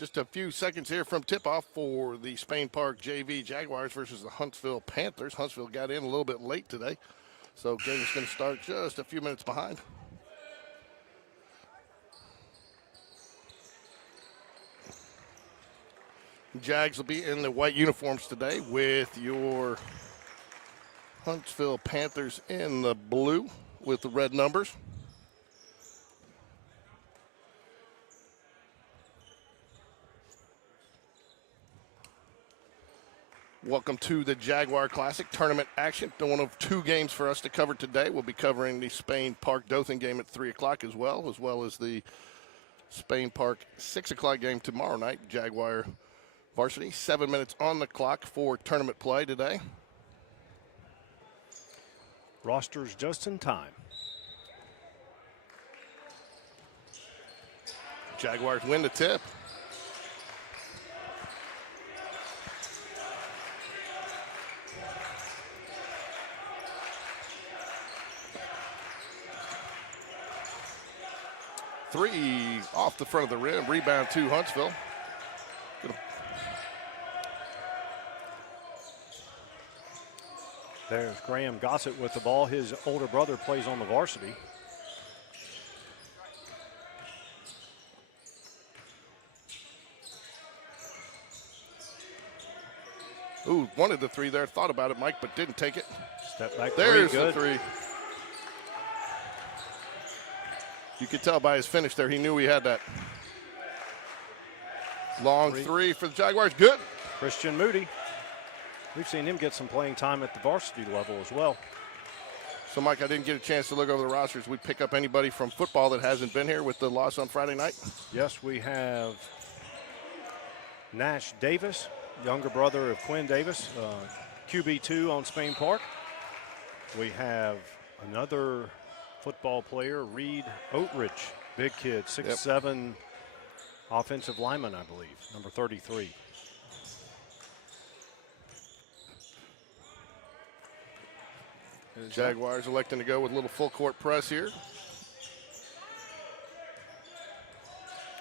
Just a few seconds here from tip-off for the Spain Park JV Jaguars versus the Huntsville Panthers. Huntsville got in a little bit late today, so game is going to start just a few minutes behind. Jags will be in the white uniforms today with your Huntsville Panthers in the blue with the red numbers. Welcome to the Jaguar Classic tournament action. One of two games for us to cover today. We'll be covering the Spain Park Dothan game at 3 o'clock as well as the Spain Park 6 o'clock game tomorrow night. Jaguar varsity, 7 minutes on the clock for tournament play today. Rosters just in time. Jaguars win the tip. Three off the front of the rim, rebound to Huntsville. There's Graham Gossett with the ball. His older brother plays on the varsity. Ooh, wanted the three there, thought about it, Mike, but didn't take it. Step back, there's good. The three. You could tell by his finish there, he knew he had that. Long three for the Jaguars, good. Christian Moody. We've seen him get some playing time at the varsity level as well. So, Mike, I didn't get a chance to look over the rosters. We pick up anybody from football that hasn't been here with the loss on Friday night? Yes, we have Nash Davis, younger brother of Quinn Davis, QB2 on Spain Park. We have another football player, Reed Oatridge, big kid, 6'7", offensive lineman, I believe, number 33. Jaguars electing to go with a little full court press here.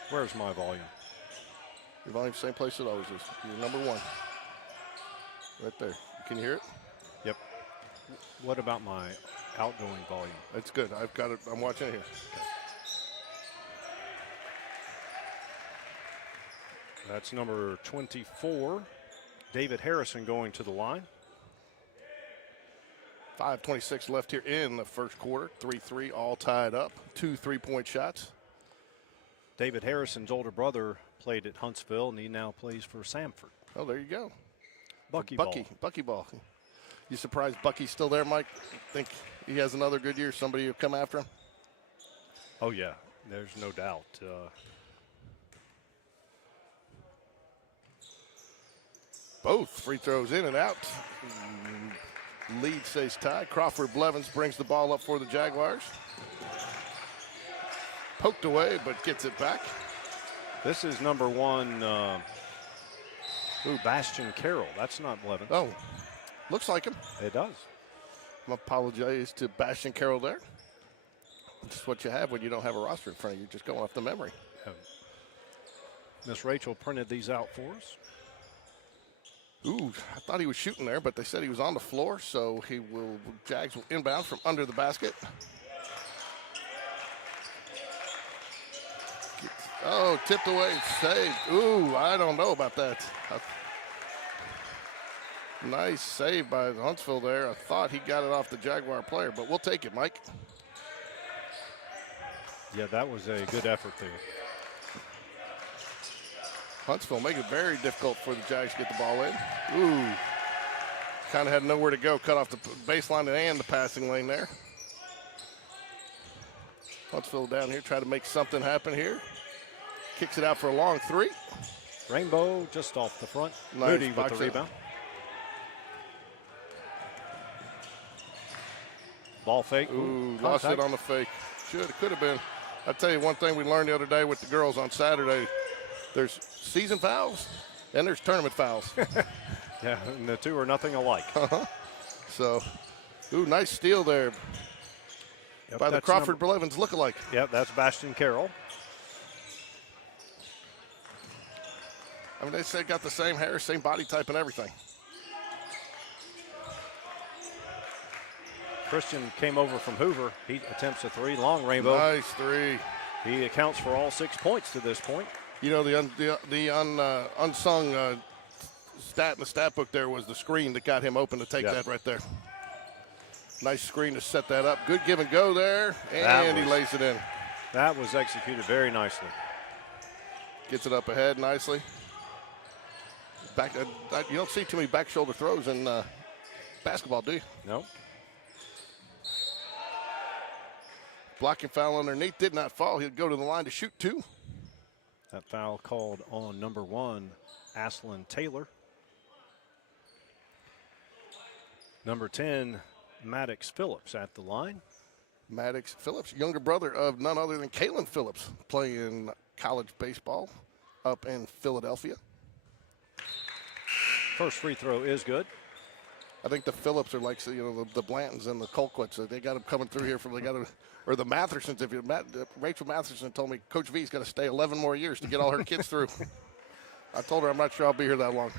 Where's my volume? Your volume, same place it always is. You're number one. Right there. Can you hear it? Yep. What about my outgoing volume? It's good. I've got it. I'm watching it here. Okay. That's number 24, David Harrison, going to the line. 5:26 left here in the first quarter. 3-3 all tied up. 2 3-point shots. David Harrison's older brother played at Huntsville, and he now plays for Samford. Oh, there you go. Bucky Ball. You surprised Bucky's still there, Mike? Think he has another good year? Somebody will come after him? Oh, yeah. There's no doubt. Both free throws in and out. Lead stays tied. Crawford Blevins brings the ball up for the Jaguars. Poked away, but gets it back. This is number one, Bastion Carroll. That's not Blevins. Oh, looks like him. It does. I apologize to Bastion Carroll there. That's what you have when you don't have a roster in front of you. Just going off the memory. Miss Rachel printed these out for us. Ooh, I thought he was shooting there, but they said he was on the floor, so Jags will inbound from under the basket. Oh, tipped away, saved. Ooh, I don't know about that. Nice save by Huntsville there. I thought he got it off the Jaguar player, but we'll take it, Mike. Yeah, that was a good effort there. Huntsville make it very difficult for the Jags to get the ball in. Ooh, kind of had nowhere to go. Cut off the baseline and the passing lane there. Huntsville down here, try to make something happen here. Kicks it out for a long three. Rainbow just off the front. Nice. Moody with the rebound. Ball fake. Ooh, lost it on the fake. Could have been. I'll tell you one thing we learned the other day with the girls on Saturday. There's season fouls and there's tournament fouls. Yeah, and the two are nothing alike. So, ooh, nice steal there by the Crawford Blevins lookalike. Yep, that's Bastion Carroll. I mean, they say got the same hair, same body type and everything. Christian came over from Hoover. He attempts a three, long rainbow. Nice three. He accounts for all 6 points to this point. You know, the unsung stat in the stat book there was the screen that got him open to take that right there. Nice screen to set that up. Good give and go there, and he lays it in. That was executed very nicely. Gets it up ahead nicely. Back, you don't see too many back shoulder throws in basketball, do you? No. Blocking foul underneath, did not fall. He'll go to the line to shoot 2. That foul called on number 1, Aslan Taylor. Number 10, Maddox Phillips at the line. Maddox Phillips, younger brother of none other than Kalen Phillips, playing college baseball up in Philadelphia. First free throw is good. I think the Phillips are like, you know, the Blantons and the Colquitts. They got them coming through here from or the Mathersons. Rachel Matherson told me Coach V's got to stay 11 more years to get all her kids through. I told her I'm not sure I'll be here that long.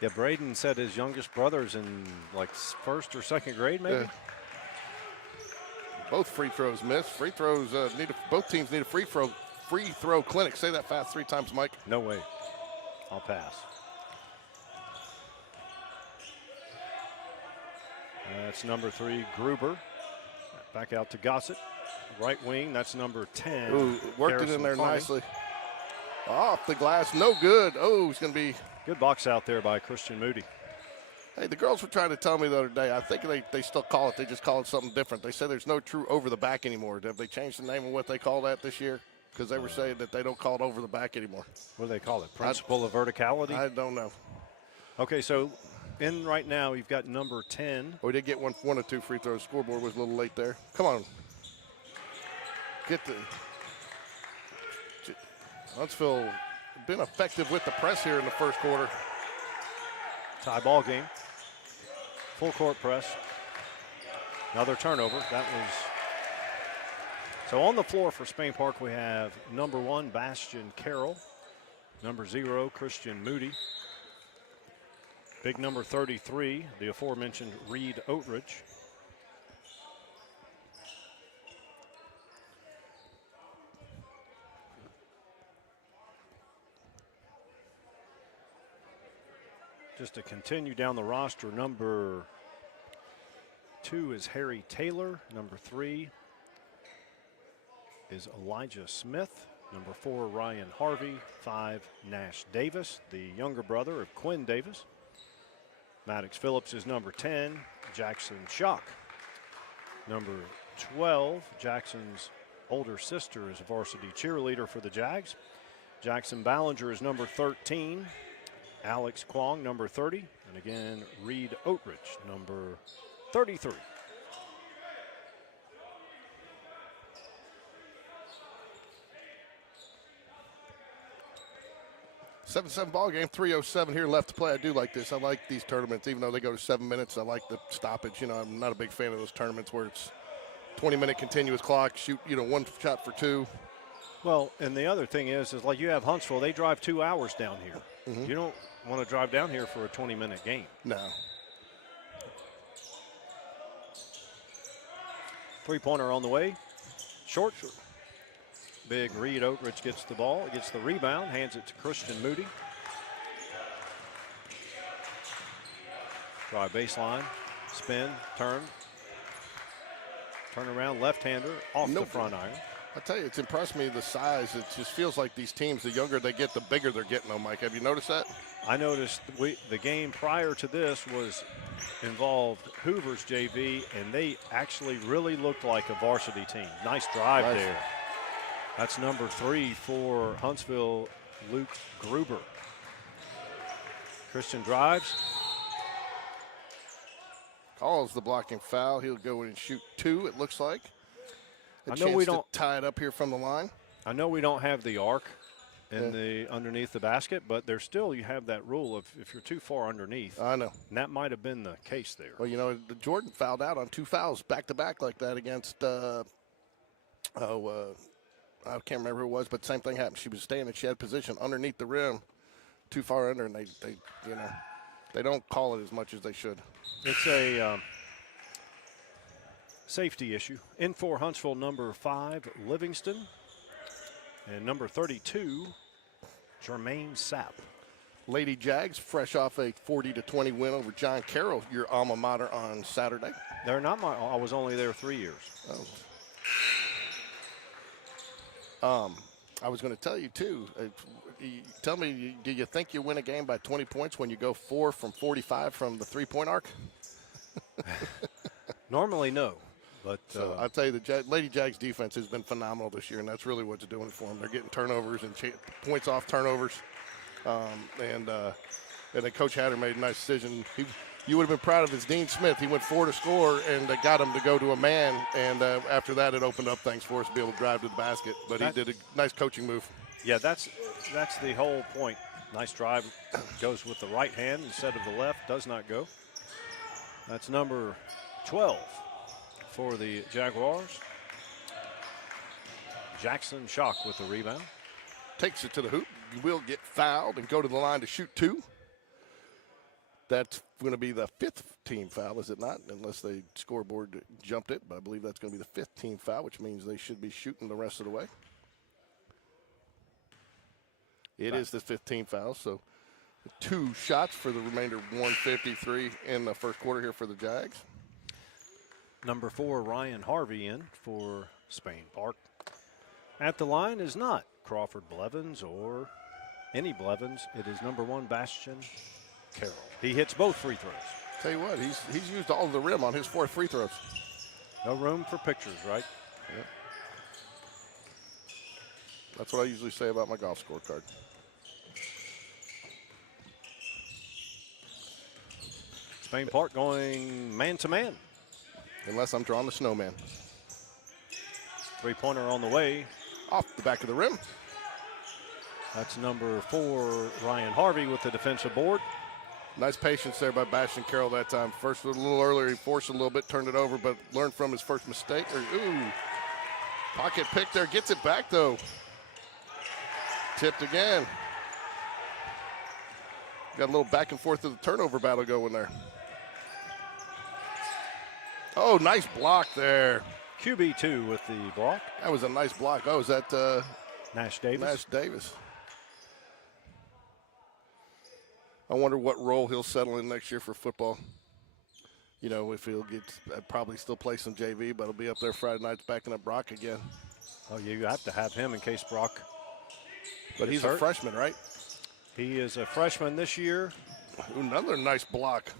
Yeah, Braden said his youngest brother's in like 1st or 2nd grade, maybe. Both free throws missed. Free throws both teams need a free throw clinic. Say that fast 3 times, Mike. No way. I'll pass. That's number 3, Gruber. Back out to Gossett. Right wing, that's number 10. Ooh, worked Harrison it in there Fleming. nicely. Off the glass, no good. Oh, it's going to be. Good box out there by Christian Moody. Hey, the girls were trying to tell me the other day, I think they still call it, they just call it something different. They said there's no true over the back anymore. Have they changed the name of what they call that this year? Because they were saying that they don't call it over the back anymore. What do they call it? Principle of verticality? I don't know. Okay, so in right now, you've got number 10. We did get one or 2 free throws. Scoreboard was a little late there. Come on. Huntsville been effective with the press here in the first quarter. Tie ball game. Full court press. Another turnover. That was. So on the floor for Spain Park, we have number 1, Bastian Carroll. Number 0, Christian Moody. Big number 33, the aforementioned Reed Oatridge. Just to continue down the roster, number 2 is Harry Taylor. Number 3 is Elijah Smith. Number 4, Ryan Harvey. 5, Nash Davis, the younger brother of Quinn Davis. Maddox Phillips is number 10. Jackson Schock. Number 12, Jackson's older sister is a varsity cheerleader for the Jags. Jackson Ballinger is number 13. Alex Kwong, number 30. And again, Reed Oatridge, number 33. 7-7 ball game, 3:07 here left to play. I do like this. I like these tournaments, even though they go to 7 minutes. I like the stoppage. You know, I'm not a big fan of those tournaments where it's 20-minute continuous clock, shoot, you know, 1 shot for 2. Well, and the other thing is like you have Huntsville, they drive 2 hours down here. Mm-hmm. You don't want to drive down here for a 20-minute game. No. Three-pointer on the way. Short. Big Reed Oatridge gets the ball, gets the rebound, hands it to Christian Moody. Drive baseline, spin, turn. Turn around, left-hander, off the front iron. I tell you, it's impressed me, the size. It just feels like these teams, the younger they get, the bigger they're getting them, Mike. Have you noticed that? I noticed the game prior to this involved Hoover's JV, and they actually really looked like a varsity team. Nice drive there. That's number 3 for Huntsville, Luke Gruber. Christian drives. Calls the blocking foul. He'll go in and shoot 2, it looks like. I know we don't tie it up here from the line. I know we don't have the arc in the underneath the basket, but there's still, you have that rule of if you're too far underneath. I know. And that might have been the case there. Well, you know, Jordan fouled out on 2 fouls back-to-back like that against, I can't remember who it was, but same thing happened. She was staying and she had position underneath the rim. too far under, and they they don't call it as much as they should. It's a safety issue. In for Huntsville, number 5, Livingston, and number 32, Jermaine Sapp. Lady Jags, fresh off a 40-20 win over John Carroll, your alma mater, on Saturday. They're not I was only there 3 years. I was going to tell you, too. Tell me, do you think you win a game by 20 points when you go 4 from 45 from the three-point arc? Normally, no. But I'll tell you, the Lady Jags defense has been phenomenal this year, and that's really what's doing it for them. They're getting turnovers and points off turnovers. And then Coach Hatter made a nice decision. You would have been proud of his Dean Smith. He went 4 to score and got him to go to a man. And after that, it opened up things for us to be able to drive to the basket. But he did a nice coaching move. Yeah, that's the whole point. Nice drive. Goes with the right hand instead of the left. Does not go. That's number 12 for the Jaguars. Jackson Schock with the rebound. Takes it to the hoop. Will get fouled and go to the line to shoot 2. That's going to be the 5th team foul, is it not? Unless the scoreboard jumped it, but I believe that's going to be the 5th team foul, which means they should be shooting the rest of the way. It is the 5th team foul, so 2 shots for the remainder of 153 in the first quarter here for the Jags. Number 4, Ryan Harvey in for Spain Park. At the line is not Crawford Blevins or any Blevins. It is number 1, Bastian Carroll. He hits both free throws. Tell you what, he's used all of the rim on his 4 free throws. No room for pictures, right? Yep. That's what I usually say about my golf scorecard. Spain Park going man-to-man. Unless I'm drawing the snowman. Three-pointer on the way. Off the back of the rim. That's number 4, Ryan Harvey with the defensive board. Nice patience there by Bastian Carroll that time. First, a little earlier, he forced it a little bit, turned it over, but learned from his first mistake. Pocket pick there, gets it back, though. Tipped again. Got a little back and forth of the turnover battle going there. Oh, nice block there. QB2 with the block. That was a nice block. Oh, is that Nash Davis? Nash Davis. I wonder what role he'll settle in next year for football. You know, if he'll get probably still play some JV, but he'll be up there Friday nights backing up Brock again. Oh, you have to have him in case Brock. But he's hurt. A freshman, right? He is a freshman this year. Another nice block.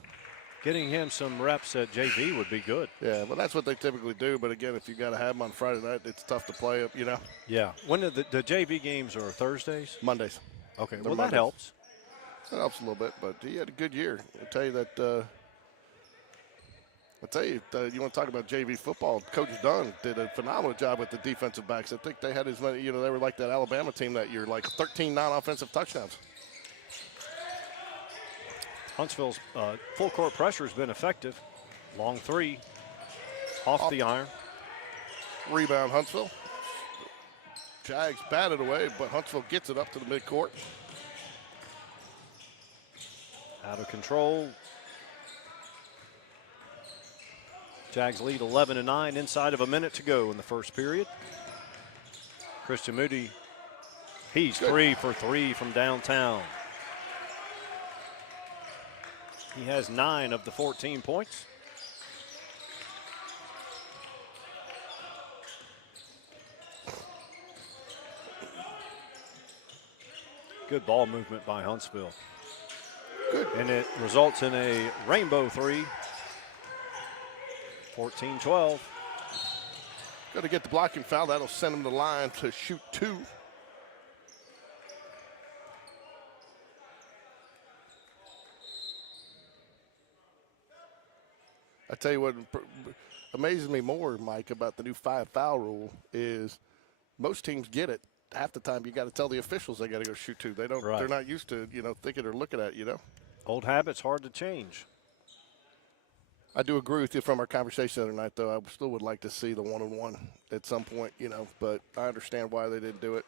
Getting him some reps at JV would be good. Yeah, well, that's what they typically do. But again, if you got to have him on Friday night, it's tough to play up, you know. Yeah. When the JV games are Thursdays? Mondays. Okay. They're well, Mondays. That helps. That helps a little bit, but he had a good year. I'll tell you that. You want to talk about JV football? Coach Dunn did a phenomenal job with the defensive backs. I think they had as many. You know, they were like that Alabama team that year, like 13 non-offensive touchdowns. Huntsville's full court pressure has been effective. Long 3 off the iron. Rebound, Huntsville. Jags batted away, but Huntsville gets it up to the midcourt. Out of control. Jags lead 11-9, inside of a minute to go in the first period. Christian Moody, he's good. 3 for 3 from downtown. He has 9 of the 14 points. Good ball movement by Huntsville. Good. And it results in a rainbow 3. 14-12. Got to get the blocking foul. That'll send him to the line to shoot 2. I tell you what amazes me more, Mike, about the new 5-foul rule is most teams get it. Half the time you got to tell the officials they got to go shoot 2. They don't. Right. They're not used to thinking or looking at Old habits hard to change. I do agree with you from our conversation the other night, though. I still would like to see the 1-on-1 at some point, but I understand why they didn't do it.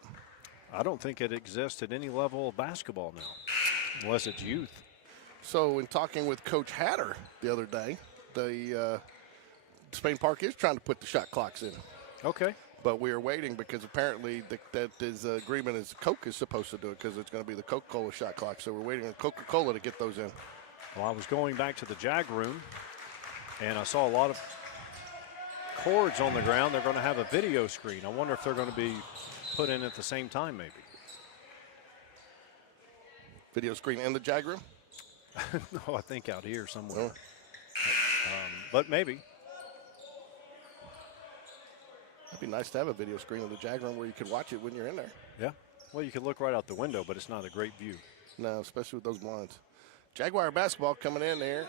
I don't think it exists at any level of basketball now, unless it's youth. So in talking with Coach Hatter the other day, the Spain Park is trying to put the shot clocks in. Okay. But we are waiting because apparently that is agreement is Coke is supposed to do it because it's going to be the Coca-Cola shot clock. So we're waiting on Coca-Cola to get those in. Well, I was going back to the Jag room, and I saw a lot of cords on the ground. They're going to have a video screen. I wonder if they're going to be put in at the same time, maybe. Video screen in the Jag room? No, I think out here somewhere. But maybe. It'd be nice to have a video screen in the Jag room where you could watch it when you're in there. Yeah. Well, you could look right out the window, but it's not a great view. No, especially with those blinds. Jaguar basketball coming in there.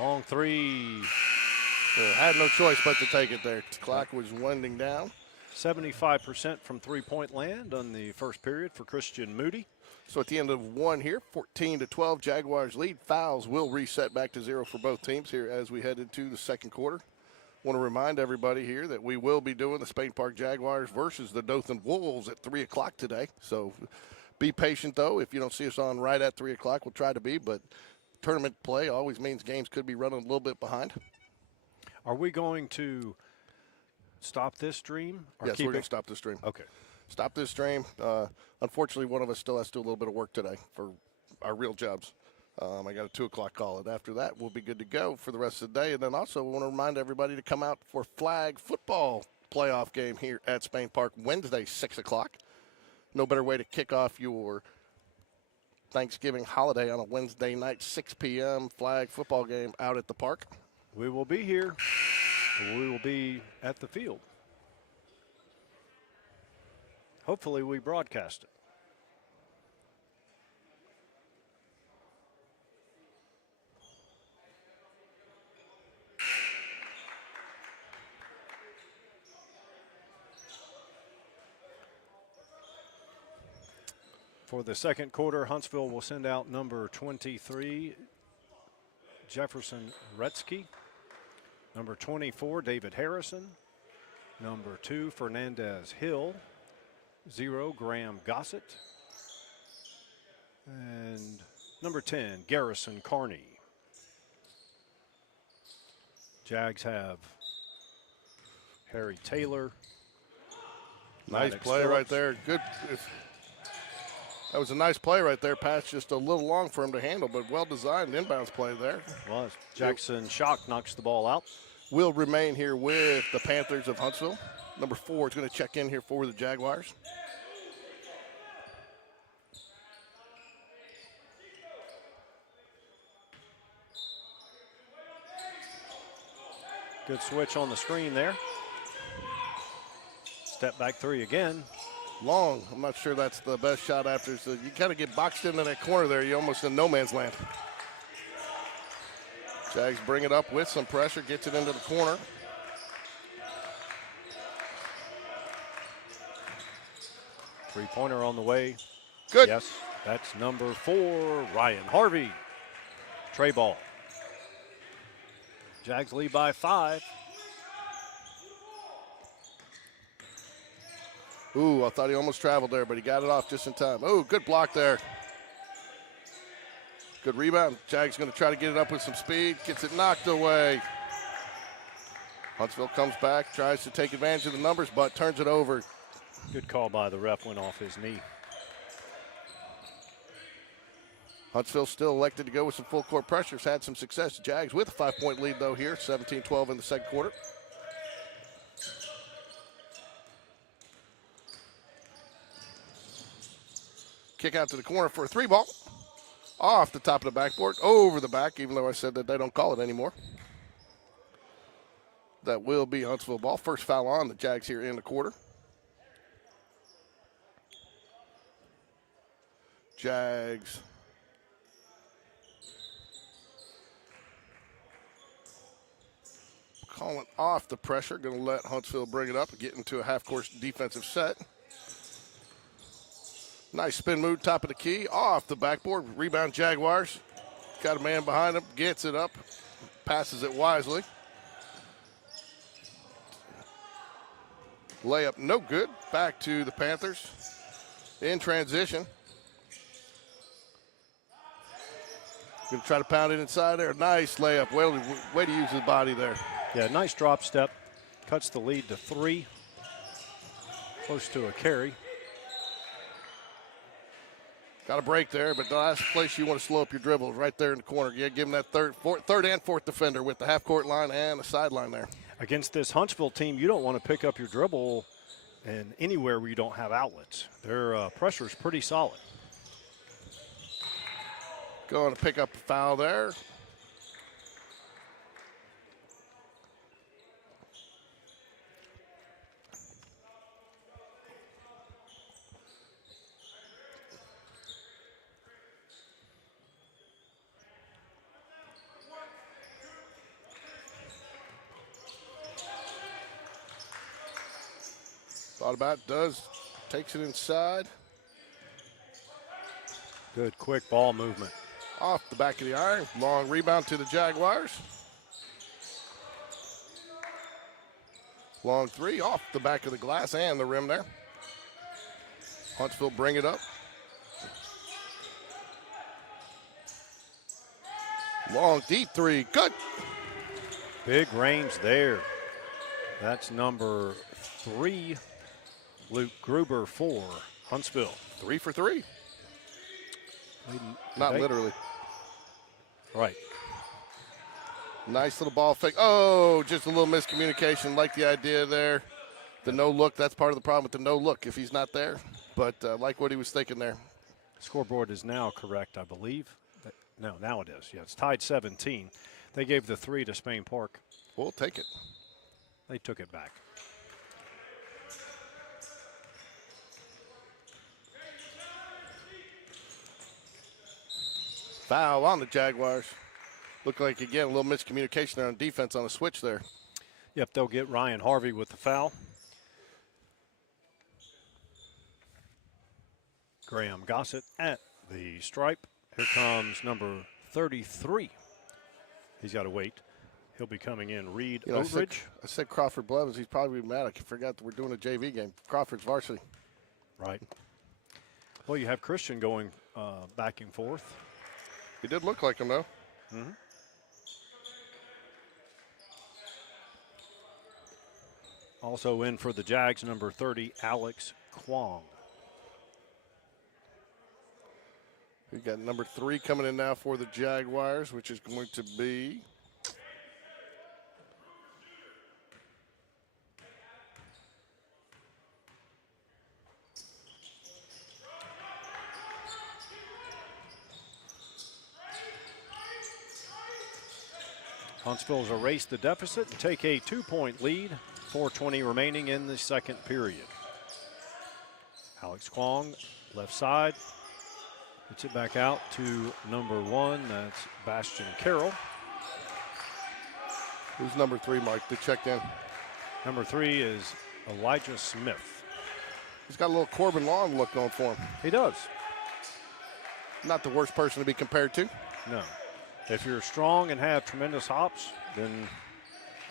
Long three. Had no choice but to take it there. The clock was winding down. 75% from three-point land on the first period for Christian Moody. So at the end of one here, 14-12, Jaguars lead. Fouls will reset back to 0 for both teams here as we head into the second quarter. Want to remind everybody here that we will be doing the Spain Park Jaguars versus the Dothan Wolves at 3 o'clock today. So be patient, though. If you don't see us on right at 3 o'clock, we'll try to be. But tournament play always means games could be running a little bit behind. Are we going to stop this stream? Or Yes, keep we're going it? to stop the stream. Okay. Stop this stream. Unfortunately, one of us still has to do a little bit of work today for our real jobs. I got a 2 o'clock call, and after that, we'll be good to go for the rest of the day. And then also, we want to remind everybody to come out for flag football playoff game here at Spain Park Wednesday, 6 o'clock. No better way to kick off your Thanksgiving holiday on a Wednesday night, 6 p.m. flag football game out at the park. We will be here. We will be at the field. Hopefully, we broadcast it. For the second quarter, Huntsville will send out number 23, Jefferson Retzky. Number 24, David Harrison. Number 2, Fernandez Hill. 0, Graham Gossett. And number 10, Garrison Carney. Jags have Harry Taylor. Nice Maddox play Phillips. right there. Good. That was a nice play right there. Pass just a little long for him to handle, but well-designed inbounds play there. Was. Jackson Schock knocks the ball out. Will remain here with the Panthers of Huntsville. Number 4 is going to check in here for the Jaguars. Good switch on the screen there. Step back three again. Long. I'm not sure that's the best shot after. So you kind of get boxed into that corner there. You're almost in no man's land. Jags bring it up with some pressure, gets it into the corner. Three-pointer on the way. Good. Yes, that's number 4, Ryan Harvey. Tray ball. Jags lead by 5. Ooh, I thought he almost traveled there, but he got it off just in time. Oh, good block there. Good rebound. Jags going to try to get it up with some speed. Gets it knocked away. Huntsville comes back, tries to take advantage of the numbers, but turns it over. Good call by the ref, went off his knee. Huntsville still elected to go with some full court pressures, had some success. Jags with a 5-point lead, though, here, 17-12 in the second quarter. Kick out to the corner for a 3-ball. Off the top of the backboard, over the back, even though I said that they don't call it anymore. That will be Huntsville ball. First foul on the Jags here in the quarter. Jags calling off the pressure. Going to let Huntsville bring it up and get into a half-court defensive set. Nice spin move, top of the key, off the backboard. Rebound Jaguars. Got a man behind him, gets it up, passes it wisely. Layup, no good. Back to the Panthers in transition. Going to try to pound it inside there. Nice layup. Way to use his body there. Yeah, nice drop step. Cuts the lead to 3. Close to a carry. Got a break there, but the last place you want to slow up your dribble is right there in the corner. Yeah, give him that third and fourth defender with the half-court line and the sideline there. Against this Huntsville team, you don't want to pick up your dribble and anywhere where you don't have outlets. Their pressure is pretty solid. Going to pick up a foul there. Thought about it, takes it inside. Good quick ball movement. Off the back of the iron, long rebound to the Jaguars. Long three, off the back of the glass and the rim there. Huntsville bring it up. Long deep three, good. Big range there. That's number 3. Luke Gruber for Huntsville. 3 for 3. Not literally. Right. Nice little ball fake. Oh, just a little miscommunication. Like the idea there. The no look, that's part of the problem with the no look if he's not there. But like what he was thinking there. Scoreboard is now correct, I believe. No, now it is. Yeah, it's tied 17. They gave the 3 to Spain Park. We'll take it. They took it back. Foul on the Jaguars. Looked like, again, a little miscommunication there on defense on the switch there. Yep, they'll get Ryan Harvey with the foul. Graham Gossett at the stripe. Here comes number 33. He's got to wait. He'll be coming in. Reed Overidge. I said Crawford Blevins. He's probably mad. I forgot that we're doing a JV game. Crawford's varsity. Right. Well, you have Christian going back and forth. He did look like him, though. Mm-hmm. Also in for the Jags, number 30, Alex Kwong. We got number 3 coming in now for the Jaguars, which is going to be Huntsville's erased the deficit and take a 2-point lead. 4:20 remaining in the second period. Alex Kwong, left side. Gets it back out to number 1. That's Bastion Carroll. Who's number 3, Mike? They checked in. Number 3 is Elijah Smith. He's got a little Corbin Long look going for him. He does. Not the worst person to be compared to. No. If you're strong and have tremendous hops, then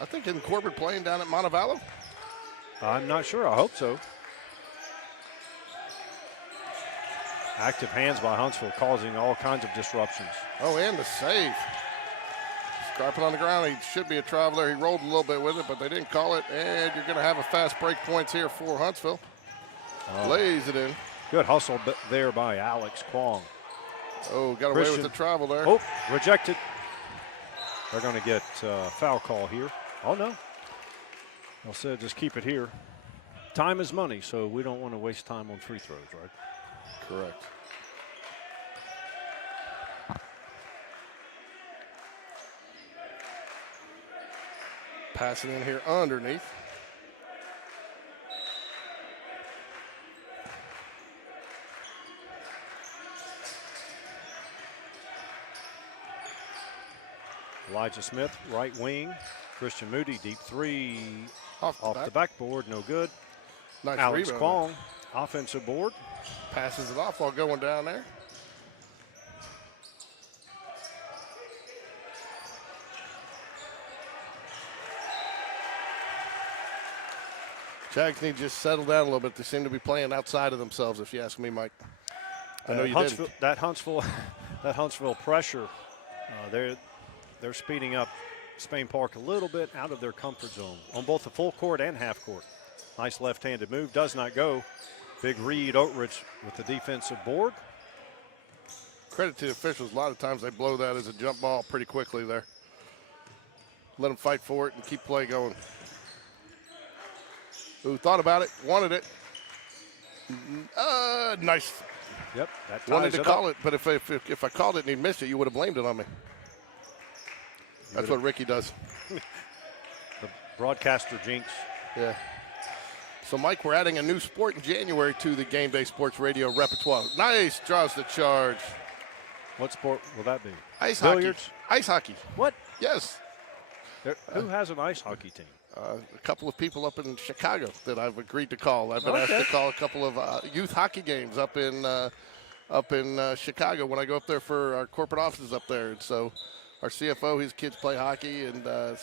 I think isn't Corbin playing down at Montevallo? I'm not sure. I hope so. Active hands by Huntsville causing all kinds of disruptions. Oh, and the save. Dropping on the ground. He should be a traveler. He rolled a little bit with it, but they didn't call it. And you're going to have a fast break points here for Huntsville. Lays it in. Good hustle there by Alex Kwong. Oh, got away with the travel there. Oh, rejected. They're going to get foul call here. Oh, no. They'll say just keep it here. Time is money, so we don't want to waste time on free throws, right? Correct. Passing in here underneath. Elijah Smith, right wing. Christian Moody, deep 3. Off the backboard, no good. Nice Alex rebound. Kwong, offensive board. Passes it off while going down there. Jags need to just settle down a little bit. They seem to be playing outside of themselves, if you ask me, Mike. I know you didn't. That Huntsville pressure, they're speeding up Spain Park a little bit out of their comfort zone on both the full court and half court. Nice left-handed move, does not go. Big read, Oatrich with the defensive board. Credit to the officials. A lot of times they blow that as a jump ball pretty quickly there. Let them fight for it and keep play going. Who thought about it, wanted it. Nice. Yep, that ties Wanted to call up. it, but if I called it and he missed it, you would have blamed it on me. That's what Ricky does. The broadcaster jinx. Yeah. So, Mike, we're adding a new sport in January to the Game Day Sports Radio repertoire. Nice, draws the charge. What sport will that be? Ice Billiards? hockey. Ice hockey. What? Yes. Who has an ice hockey team? A couple of people up in Chicago that I've agreed to call. I've been asked to call a couple of youth hockey games up in Chicago when I go up there for our corporate offices up there. And so our CFO, his kids play hockey, and I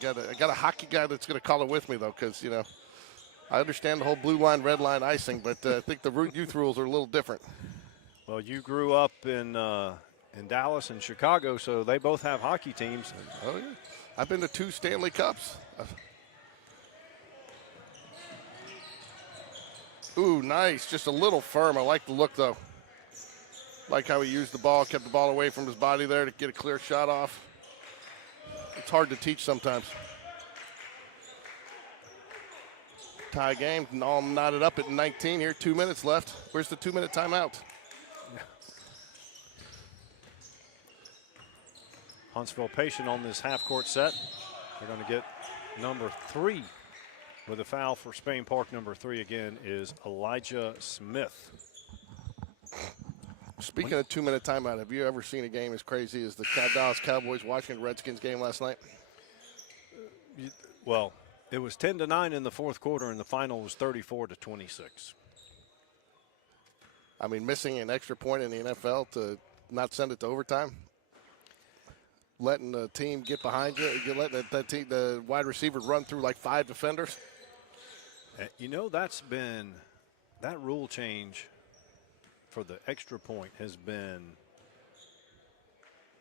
got a hockey guy that's going to call it with me though, because I understand the whole blue line, red line icing, but I think the youth rules are a little different. Well, you grew up in Dallas and Chicago, so they both have hockey teams. Oh yeah, I've been to 2 Stanley Cups. Ooh, nice. Just a little firm. I like the look, though. Like how he used the ball, kept the ball away from his body there to get a clear shot off. It's hard to teach sometimes. Tie game, all knotted up at 19 here. 2 minutes left. Where's the 2-minute timeout? Huntsville patient on this half-court set. They're going to get number 3 with a foul for Spain Park. Number 3 again is Elijah Smith. Speaking of 2-minute timeout, have you ever seen a game as crazy as the Dallas Cowboys-Washington Redskins game last night? Well, it was 10-9 in the fourth quarter, and the final was 34-26. I mean, missing an extra point in the NFL to not send it to overtime. Letting the team get behind you, you're letting the wide receiver run through like 5 defenders. That rule change for the extra point has been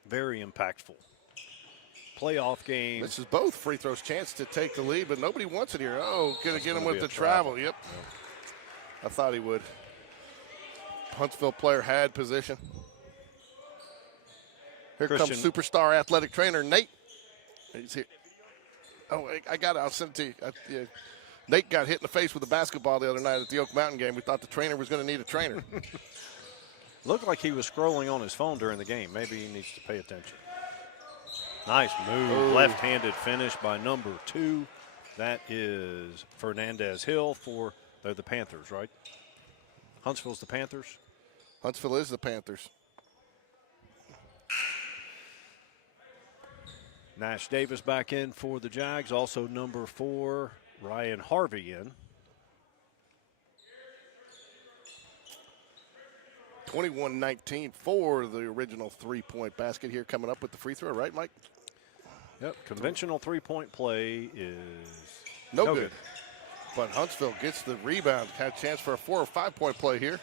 very impactful. Playoff games. This is both free throws chance to take the lead, but nobody wants it here. Oh, going to get him with the travel. Yep. I thought he would. Huntsville player had position. Here comes superstar athletic trainer Nate. He's here. Oh, I got it. I'll send it to you. Nate got hit in the face with a basketball the other night at the Oak Mountain game. We thought the trainer was going to need a trainer. Looked like he was scrolling on his phone during the game. Maybe he needs to pay attention. Nice move. Left-handed finish by number 2. That is Fernandez Hill for the Panthers, right? Huntsville's the Panthers? Huntsville is the Panthers. Nash Davis back in for the Jags. Also number 4, Ryan Harvey in. 21-19 for the original 3-point basket here coming up with the free throw, right, Mike? Yep, conventional 3-point play is no good. But Huntsville gets the rebound. Had a chance for a 4 or 5-point play here.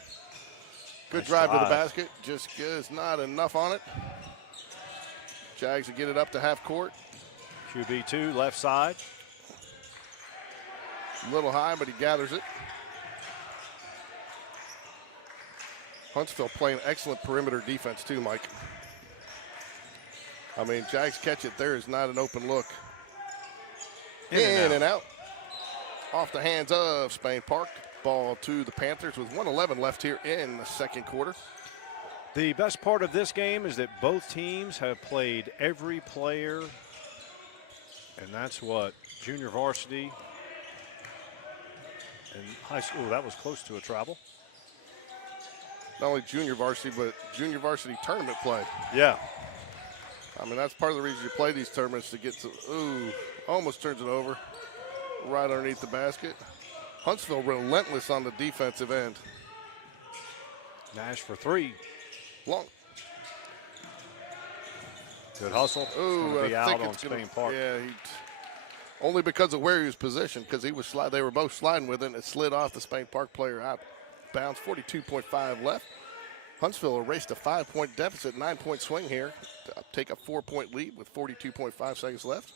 Good drive to the basket. Just is not enough on it. Jags will get it up to half court. QB2, left side. A little high, but he gathers it. Huntsville playing excellent perimeter defense too, Mike. I mean, Jags catch it. There is not an open look. In and out. Off the hands of Spain Park. Ball to the Panthers with 1:11 left here in the second quarter. The best part of this game is that both teams have played every player, and that's what junior varsity and high school. That was close to a travel. Not only junior varsity, but junior varsity tournament play. Yeah. I mean, that's part of the reason you play these tournaments, to get to, almost turns it over. Right underneath the basket. Huntsville relentless on the defensive end. Nash for 3. Long. Good hustle. Ooh, be I out think on it's Spain Park. Yeah, only because of where he was positioned, because they were both sliding with it, and it slid off the Spain Park player out bounds. 42.5 left. Huntsville erased a 5-point deficit, 9-point swing here to take a 4-point lead with 42.5 seconds left.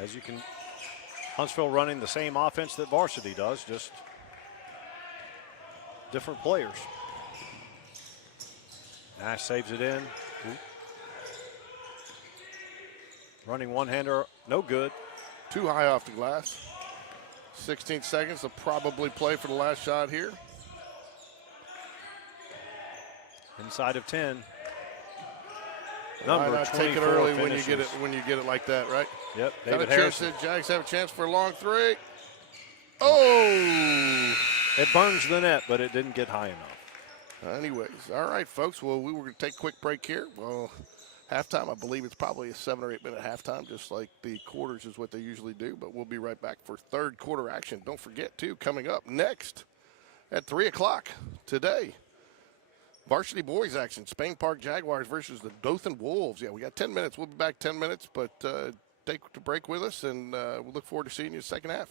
As you can, Huntsville running the same offense that varsity does, just different players. Nash saves it in. Ooh. Running one-hander, no good. Too high off the glass. 16 seconds, will probably play for the last shot here. Inside of 10. Why Number not 24 take it early finishes. when you get it like that, right? Yep, Got David a chance. Harrison. The Jags have a chance for a long three. Oh! It burns the net, but it didn't get high enough. Anyways, all right, folks. Well, we were going to take a quick break here. Well, halftime, I believe it's probably a 7 or 8 minute halftime, just like the quarters is what they usually do. But we'll be right back for third quarter action. Don't forget, too, coming up next at 3 o'clock today, varsity boys action. Spain Park Jaguars versus the Dothan Wolves. Yeah, we got 10 minutes. We'll be back 10 minutes, but take the break with us, and we look forward to seeing you in the second half.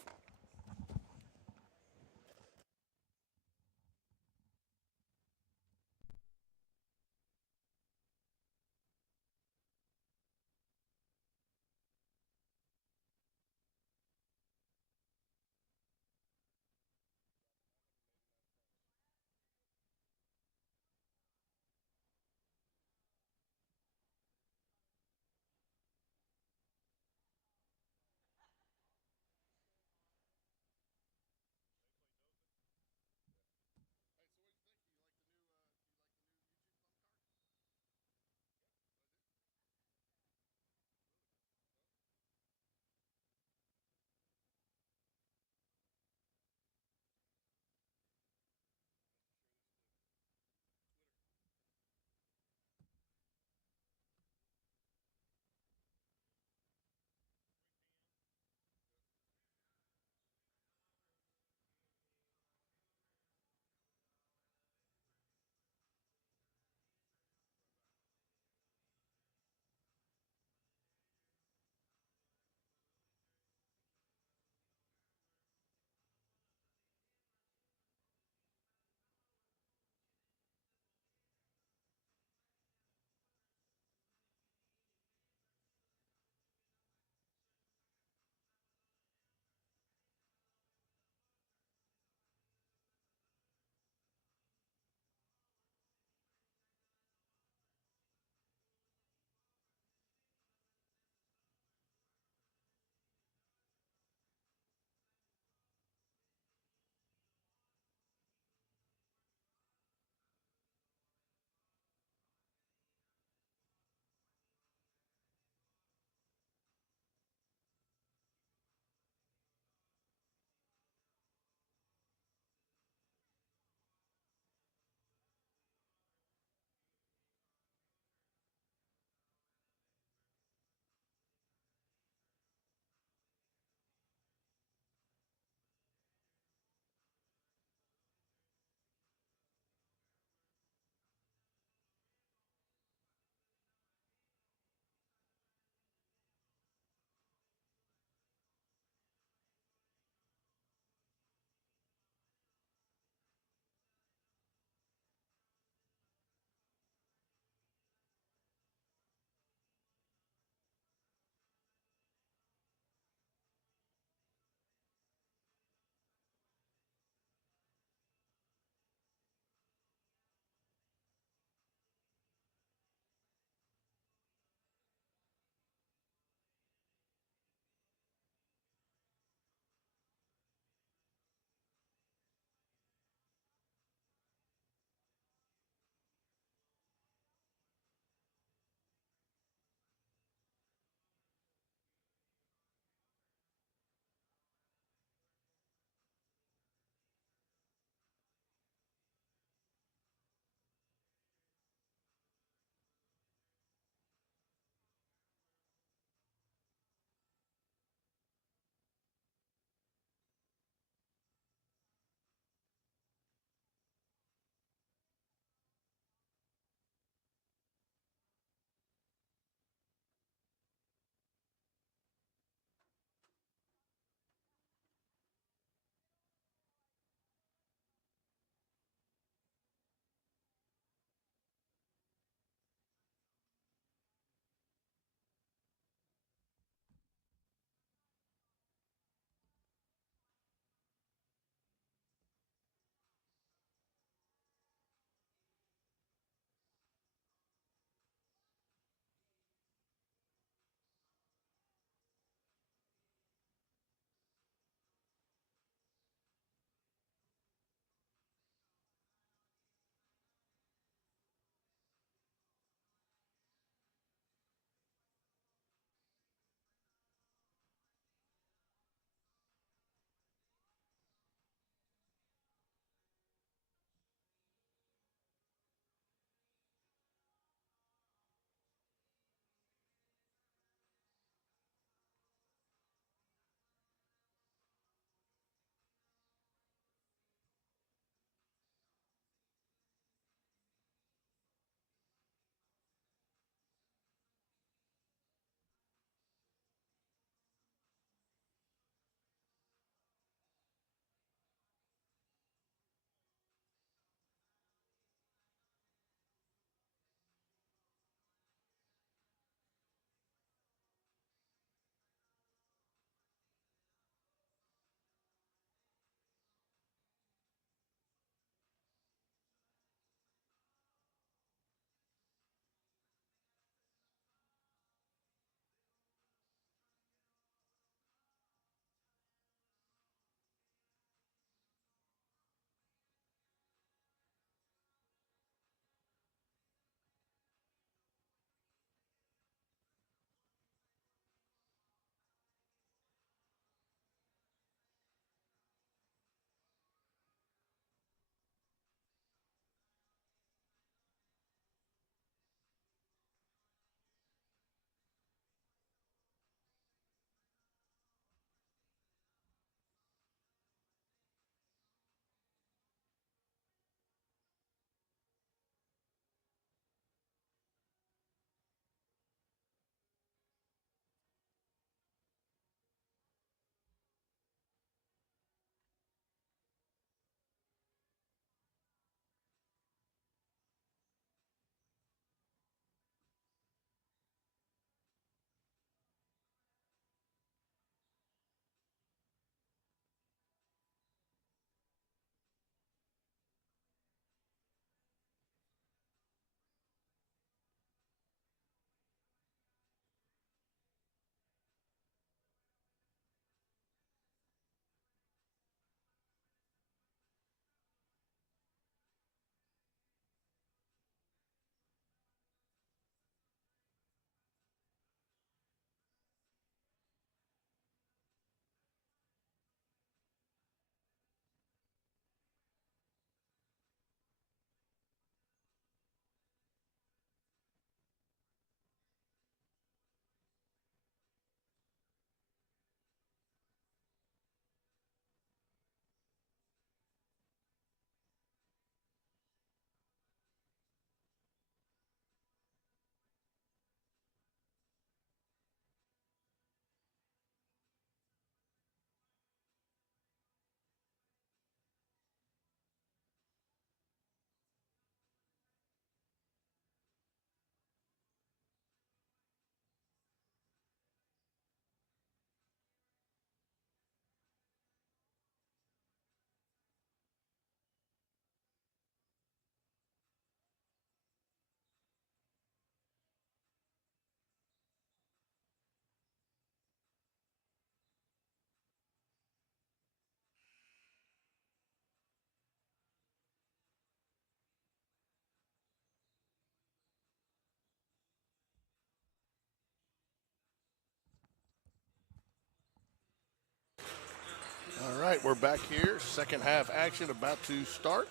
right, we're back here. Second half action about to start.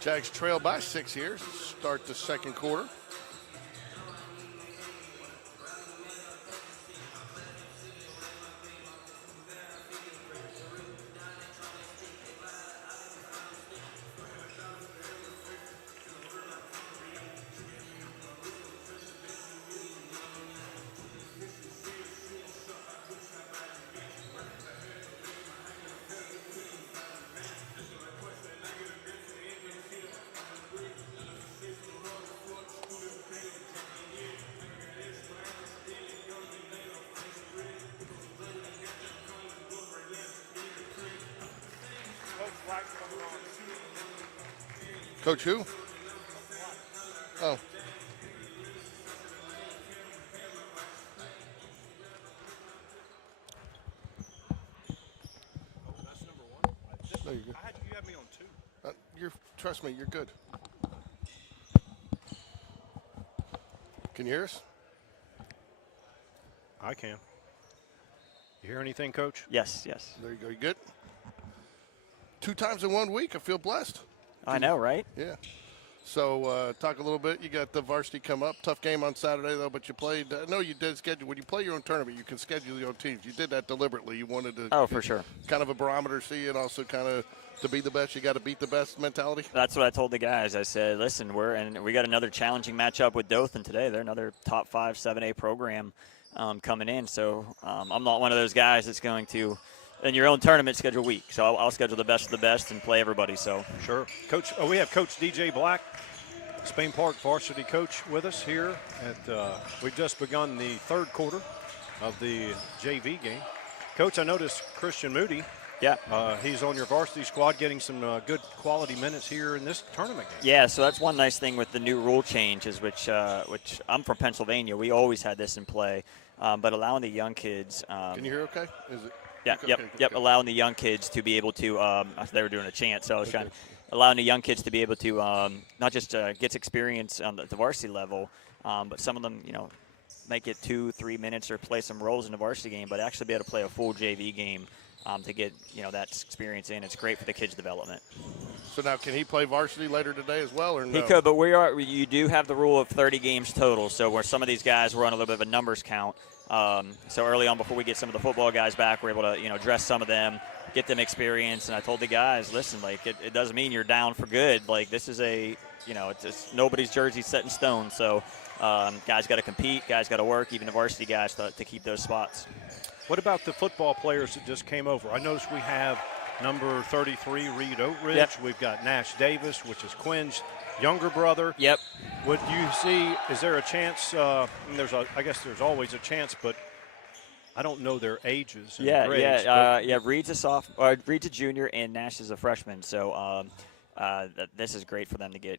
Jags trail by 6 here. Start the second quarter. Coach who? Oh. That's number one. There you go. You had me on 2. Trust me, you're good. Can you hear us? I can. You hear anything, Coach? Yes, yes. There you go. You good? 2 times in 1 week. I feel blessed. I know, right? Yeah. So talk a little bit. You got the varsity come up. Tough game on Saturday, though, but you played. No, you did schedule. When you play your own tournament, you can schedule your own teams. You did that deliberately. You wanted to. Oh, for sure. Kind of a barometer, see, and also kind of to be the best, you got to beat the best mentality. That's what I told the guys. I said, listen, we got another challenging matchup with Dothan today. They're another top 5 7A program coming in. So I'm not one of those guys that's going to, in your own tournament, schedule weak. So I'll schedule the best of the best and play everybody. So Sure. Coach, we have Coach DJ Black, Spain Park varsity coach, with us here. We've just begun the third quarter of the JV game. Coach, I noticed Christian Moody. yeah. He's on your varsity squad, getting some good quality minutes here in this tournament game. Yeah, so that's one nice thing with the new rule changes, which I'm from Pennsylvania. We always had this in play, but allowing the young kids. Can you hear okay? Is it? Yeah, okay, yep. okay. Allowing the young kids to be able to. They were doing a chant, so I was trying. Allowing the young kids to be able to not just get experience on the varsity level, but some of them, make it 2-3 minutes or play some roles in the varsity game, but actually be able to play a full JV game to get that experience in. It's great for the kids' development. So now, can he play varsity later today as well, or no? He could, but you do have the rule of 30 games total. So where some of these guys were on a little bit of a numbers count. So early on, before we get some of the football guys back, we're able to dress some of them, get them experience. And I told the guys, listen, it doesn't mean you're down for good. This is it's nobody's jersey set in stone. So guys got to compete, guys got to work, even the varsity guys to keep those spots. What about the football players that just came over? I noticed we have number 33, Reed Oatridge. Yep. We've got Nash Davis, which is Quinn's younger brother. Yep. Would you see, is there a chance, I guess there's always a chance, but I don't know their ages and grades. Reed's Reed's a junior and Nash is a freshman. So this is great for them to get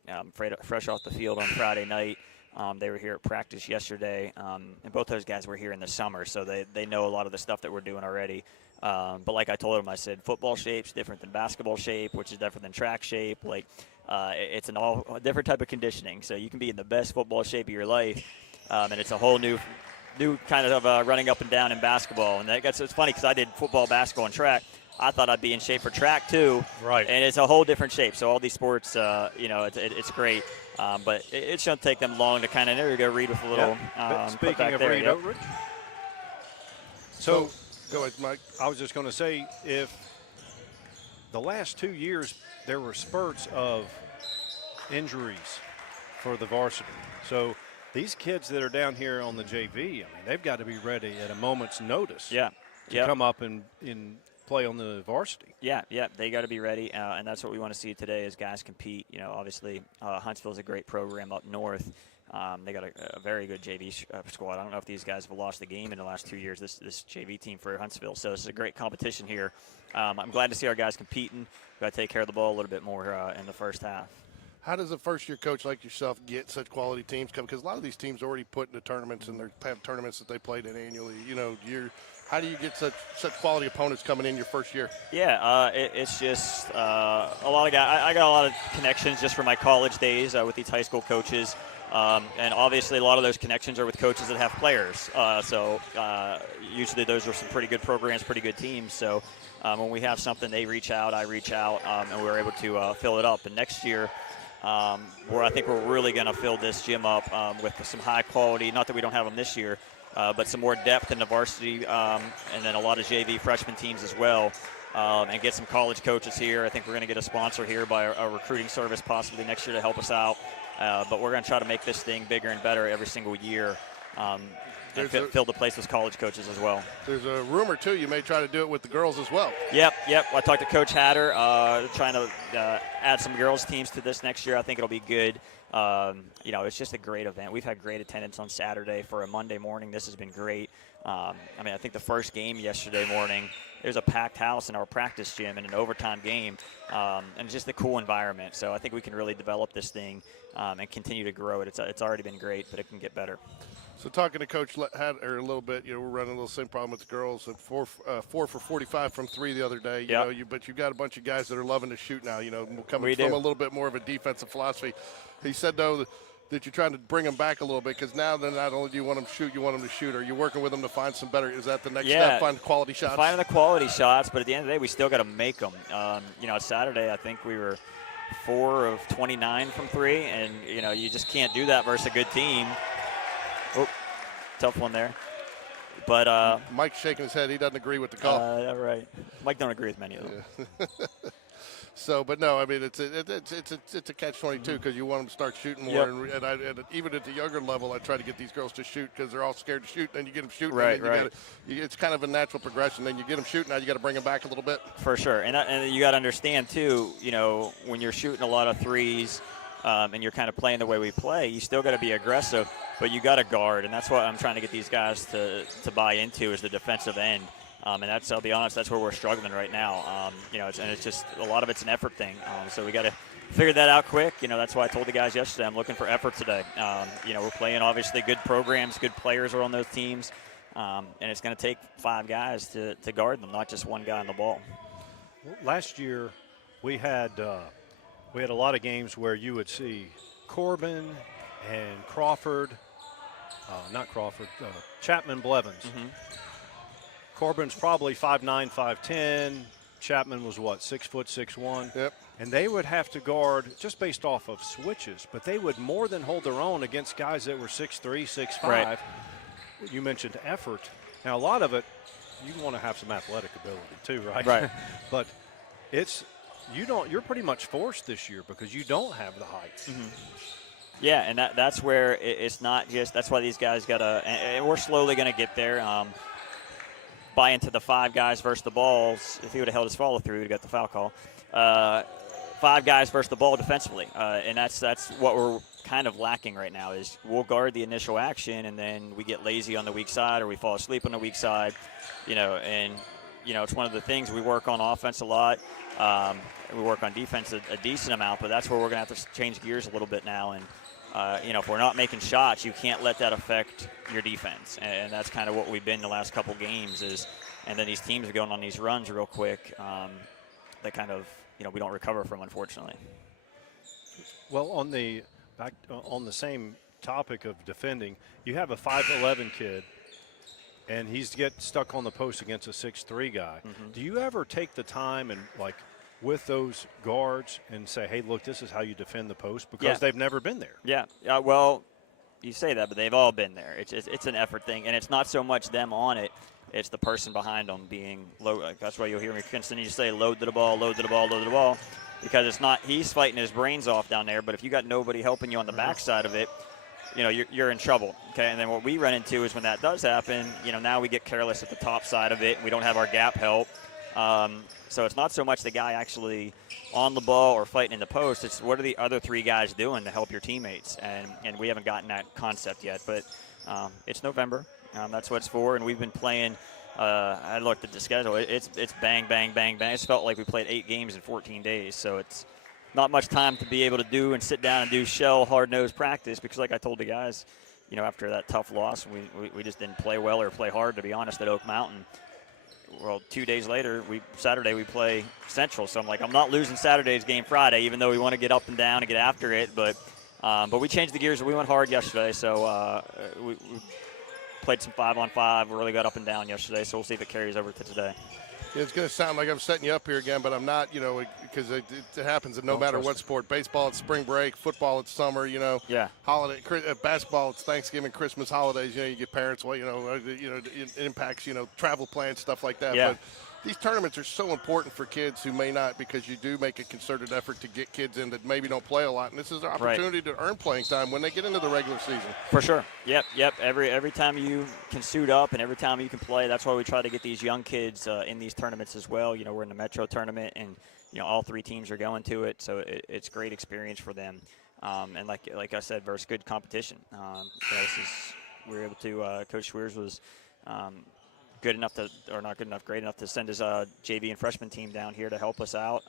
fresh off the field on Friday night. They were here at practice yesterday, and both those guys were here in the summer, so they know a lot of the stuff that we're doing already. But like I told them, I said football shape's different than basketball shape, which is different than track shape. It's a different type of conditioning. So you can be in the best football shape of your life, and it's a whole new kind of running up and down in basketball. And it's funny because I did football, basketball, and track. I thought I'd be in shape for track too. Right. And it's a whole different shape. So all these sports, it's great. But it shouldn't take them long to kind of, there you go, Reed with a little speaking of Reed Oatridge. So go ahead, Mike. I was just going to say, if the last 2 years there were spurts of injuries for the varsity. So these kids that are down here on the JV, they've got to be ready at a moment's notice to come up and play on the varsity. Yeah, they got to be ready, and that's what we want to see today as guys compete. Obviously, Huntsville's a great program up north. They got a very good JV squad. I don't know if these guys have lost the game in the last 2 years, this JV team for Huntsville. So this is a great competition here. I'm glad to see our guys competing. We've got to take care of the ball a little bit more in the first half. How does a first-year coach like yourself get such quality teams come? Because a lot of these teams already put into tournaments, and they have tournaments that they played in annually. How do you get such quality opponents coming in your first year? Yeah, it's just a lot of guys. I got a lot of connections just from my college days with these high school coaches. And obviously a lot of those connections are with coaches that have players. So usually those are some pretty good programs, pretty good teams. So when we have something, they reach out, I reach out, and we're able to fill it up. And next year, I think we're really going to fill this gym up with some high quality, not that we don't have them this year, but some more depth in the varsity, and then a lot of JV freshman teams as well, and get some college coaches here. I think we're going to get a sponsor here by a recruiting service possibly next year to help us out. But we're going to try to make this thing bigger and better every single year, and fill the place with college coaches as well. There's a rumor, too, you may try to do it with the girls as well. Yep. I talked to Coach Hatter, trying to add some girls teams to this next year. I think it'll be good. It's just a great event. We've had great attendance on Saturday for a Monday morning. This has been great. I think the first game yesterday morning, there's a packed house in our practice gym in an overtime game, and just a cool environment. So I think we can really develop this thing and continue to grow it. It's already been great, but it can get better. So talking to Coach Hatter a little bit, we're running a little same problem with the girls. At 4 for 45 from 3 the other day. But you've got a bunch of guys that are loving to shoot now. Coming from a little bit more of a defensive philosophy. He said though that you're trying to bring them back a little bit because now then not only do you want them to shoot, you want them to shoot. Are you working with them to find some better? Is that the next step? Find quality shots. Finding the quality shots, but at the end of the day, we still got to make them. Saturday I think we were 4 of 29 from 3, and you just can't do that versus a good team. Oh, tough one there. But Mike's shaking his head. He doesn't agree with the call. Right. Mike don't agree with many of them. Yeah. So, but no, it's a catch-22 because you want them to start shooting more. Yep. And even at the younger level, I try to get these girls to shoot because they're all scared to shoot. Then you get them shooting. Right. It's kind of a natural progression. Then you get them shooting. Now you got to bring them back a little bit. For sure, and you got to understand too. When you're shooting a lot of threes. And you're kind of playing the way we play, you still got to be aggressive, but you got to guard, and that's what I'm trying to get these guys to buy into is the defensive end. And I'll be honest, that's where we're struggling right now. It's just a lot of it's an effort thing. So we got to figure that out quick. That's why I told the guys yesterday I'm looking for effort today. We're playing obviously good programs, good players are on those teams, and it's going to take 5 guys to guard them, not just one guy on the ball. Last year we had a lot of games where you would see Corbin and Chapman Blevins. Mm-hmm. Corbin's probably 5'9", 5'10". Chapman was 6 foot 6'1". Yep. And they would have to guard just based off of switches, but they would more than hold their own against guys that were 6'3", 6'5". Right. You mentioned effort. Now a lot of it, you want to have some athletic ability too, right? Right. But you're pretty much forced this year because you don't have the height. Mm-hmm. Yeah, and that's where it's not just – that's why these guys got to – and we're slowly going to get there. Buy into the 5 guys versus the balls. If he would have held his follow-through, he would have got the foul call. 5 guys versus the ball defensively. And that's what we're kind of lacking right now is we'll guard the initial action, and then we get lazy on the weak side or we fall asleep on the weak side. It's one of the things we work on offense a lot. We work on defense a decent amount, but that's where we're going to have to change gears a little bit now. And, if we're not making shots, you can't let that affect your defense. And that's kind of what we've been the last couple games and then these teams are going on these runs real quick that kind of, we don't recover from, unfortunately. Well, on the same topic of defending, you have a 5'11" kid, and he's get stuck on the post against a 6'3" guy. Mm-hmm. Do you ever take the time and with those guards and say, hey, look, this is how you defend the post because they've never been there? Yeah. Well, you say that, but they've all been there. It's an effort thing, and it's not so much them on it. It's the person behind them being low. That's why you'll hear me continue to say load to the ball, load to the ball, load to the ball, because it's not he's fighting his brains off down there, but if you got nobody helping you on the backside of it, you're in trouble. Okay, and then what we run into is when that does happen, now we get careless at the top side of it. We don't have our gap help. So it's not so much the guy actually on the ball or fighting in the post. It's what are the other 3 guys doing to help your teammates? And we haven't gotten that concept yet. But it's November. That's what it's for. And we've been playing. I looked at the schedule. It's bang, bang, bang, bang. It's felt like we played 8 games in 14 days. So it's not much time to be able to do and sit down and do hard-nosed practice because, like I told the guys, after that tough loss, we just didn't play well or play hard, to be honest, at Oak Mountain. Well, 2 days later, Saturday we play Central. So I'm like, I'm not losing Saturday's game Friday, even though we want to get up and down and get after it. But we changed the gears. We went hard yesterday. So we played some 5-on-5. We really got up and down yesterday. So we'll see if it carries over to today. Yeah, it's going to sound like I'm setting you up here again, but I'm not, because it happens in no matter what sport. Baseball, it's spring break. Football, it's summer, Yeah. Holiday, basketball, it's Thanksgiving, Christmas, holidays. You get parents, it impacts, travel plans, stuff like that. Yeah. But these tournaments are so important for kids who may not, because you do make a concerted effort to get kids in that maybe don't play a lot. And this is their opportunity to earn playing time when they get into the regular season. For sure. Yep. Every time you can suit up and every time you can play, that's why we try to get these young kids in these tournaments as well. We're in the Metro tournament, and all 3 teams are going to it, so it's great experience for them. And like I said, versus good competition. We were able to. Coach Schweers was great enough to send his JV and freshman team down here to help us out,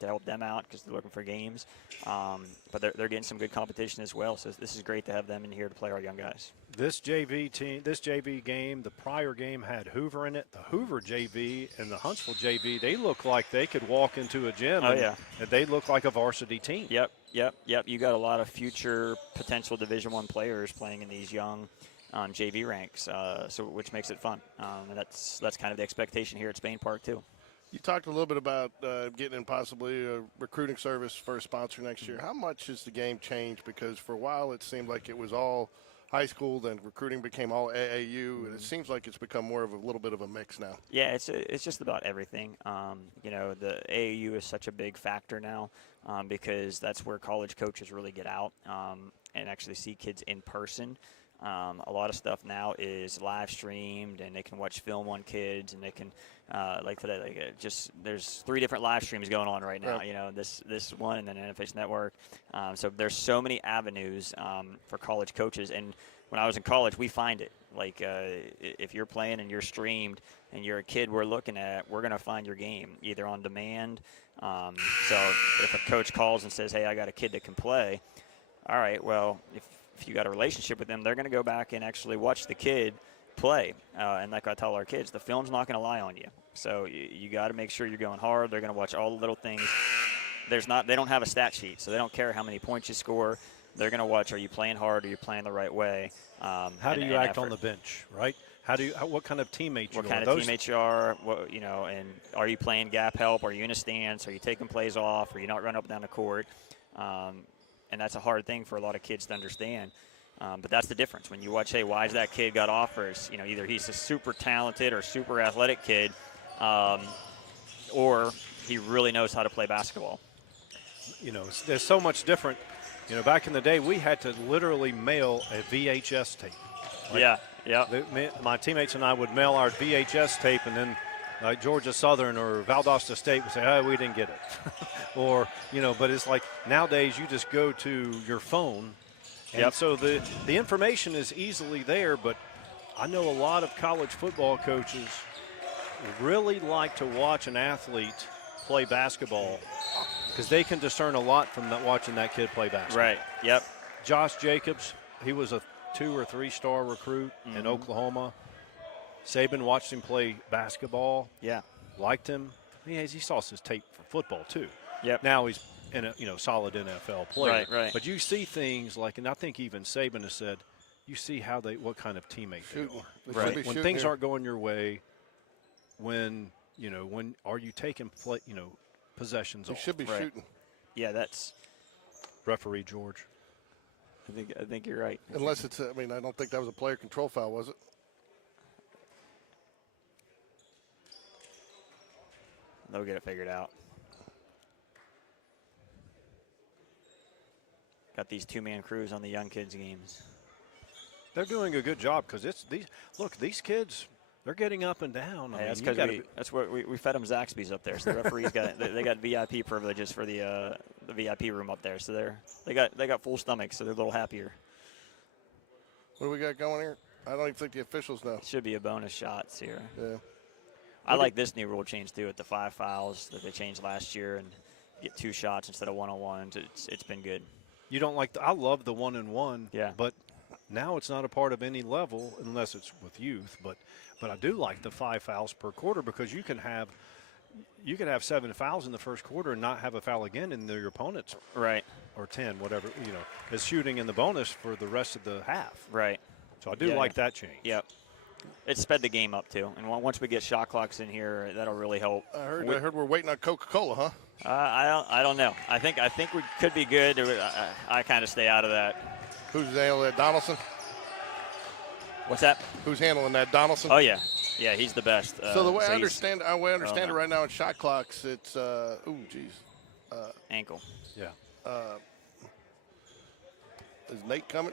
to help them out because they're looking for games. But they're getting some good competition as well. So this is great to have them in here to play our young guys. This JV game, the prior game had Hoover in it. The Hoover JV and the Huntsville JV, they look like they could walk into a gym. And they look like a varsity team. Yep. You got a lot of future potential Division I players playing in these young JV ranks, which makes it fun. And that's kind of the expectation here at Spain Park too. You talked a little bit about getting in possibly a recruiting service for a sponsor next year. How much has the game changed? Because for a while it seemed like it was all high school, then recruiting became all AAU, and it seems like it's become more of a little bit of a mix now. Yeah, it's just about everything. The AAU is such a big factor now because that's where college coaches really get out and actually see kids in person. A lot of stuff now is live streamed, and they can watch film on kids, and they can, like today, there's 3 different live streams going on right now. Right. This one, and then NFH Network. So there's so many avenues for college coaches. And when I was in college, we find it. Like if you're playing and you're streamed, and you're a kid we're looking at, we're gonna find your game either on demand. So if a coach calls and says, "Hey, I got a kid that can play," all right, well, if you got a relationship with them, they're going to go back and actually watch the kid play. And like I tell our kids, the film's not going to lie on you. So you got to make sure you're going hard. They're going to watch all the little things. They don't have a stat sheet, so they don't care how many points you score. They're going to watch, are you playing hard, are you playing the right way? How do you act on the bench, right? What kind of teammate you are? What kind of teammates you are, and are you playing gap help? Are you in a stance? Are you taking plays off? Are you not running up and down the court? And that's a hard thing for a lot of kids to understand. But that's the difference. When you watch, hey, why is that kid got offers? Either he's a super talented or super athletic kid, or he really knows how to play basketball. There's so much different. Back in the day, we had to literally mail a VHS tape. My teammates and I would mail our VHS tape, and then Georgia Southern or Valdosta State would say, "Oh, we didn't get it," or But it's like nowadays you just go to your phone, and so the information is easily there. But I know a lot of college football coaches really like to watch an athlete play basketball because they can discern a lot from watching that kid play basketball. Right. Yep. Josh Jacobs, he was a 2- or 3-star recruit in Oklahoma. Saban watched him play basketball. Yeah. Liked him. He saw his tape for football too. Yep. Now he's in a solid NFL player. Right. But you see things like, and I think even Saban has said, you see what kind of teammate they are. Right. When things aren't going your way, when are you taking possessions off? You should be shooting. Yeah, that's referee George. I think you're right. Unless it's I don't think that was a player control foul, was it? They'll get it figured out. Got these 2-man crews on the young kids' games. They're doing a good job because these kids, they're getting up and down. Hey, that's because we fed them Zaxby's up there. So the referees they got VIP privileges for the VIP room up there. So they got full stomachs, so they're a little happier. What do we got going here? I don't even think the officials know. Should be a bonus shots here. Yeah. I like this new rule change too, with the 5 fouls that they changed last year and get 2 shots instead of 1-on-1s. It's been good. You don't like I love the 1-and-1. Yeah. But Now it's not a part of any level unless it's with youth. But I do like the 5 fouls per quarter because you can have 7 fouls in the first quarter and not have a foul again, and your opponent's Right. or 10, whatever, is shooting in the bonus for the rest of the half. Right. So I do like that change. Yep. It sped the game up too, and once we get shot clocks in here, that'll really help. I heard we're waiting on Coca-Cola, huh? I don't know. I think we could be good. I kind of stay out of that. Who's handling that, Donaldson? What's that? Who's handling that, Donaldson? Oh yeah, he's the best. So the way I understand it right now in shot clocks, it's ankle. Yeah. Is Nate coming?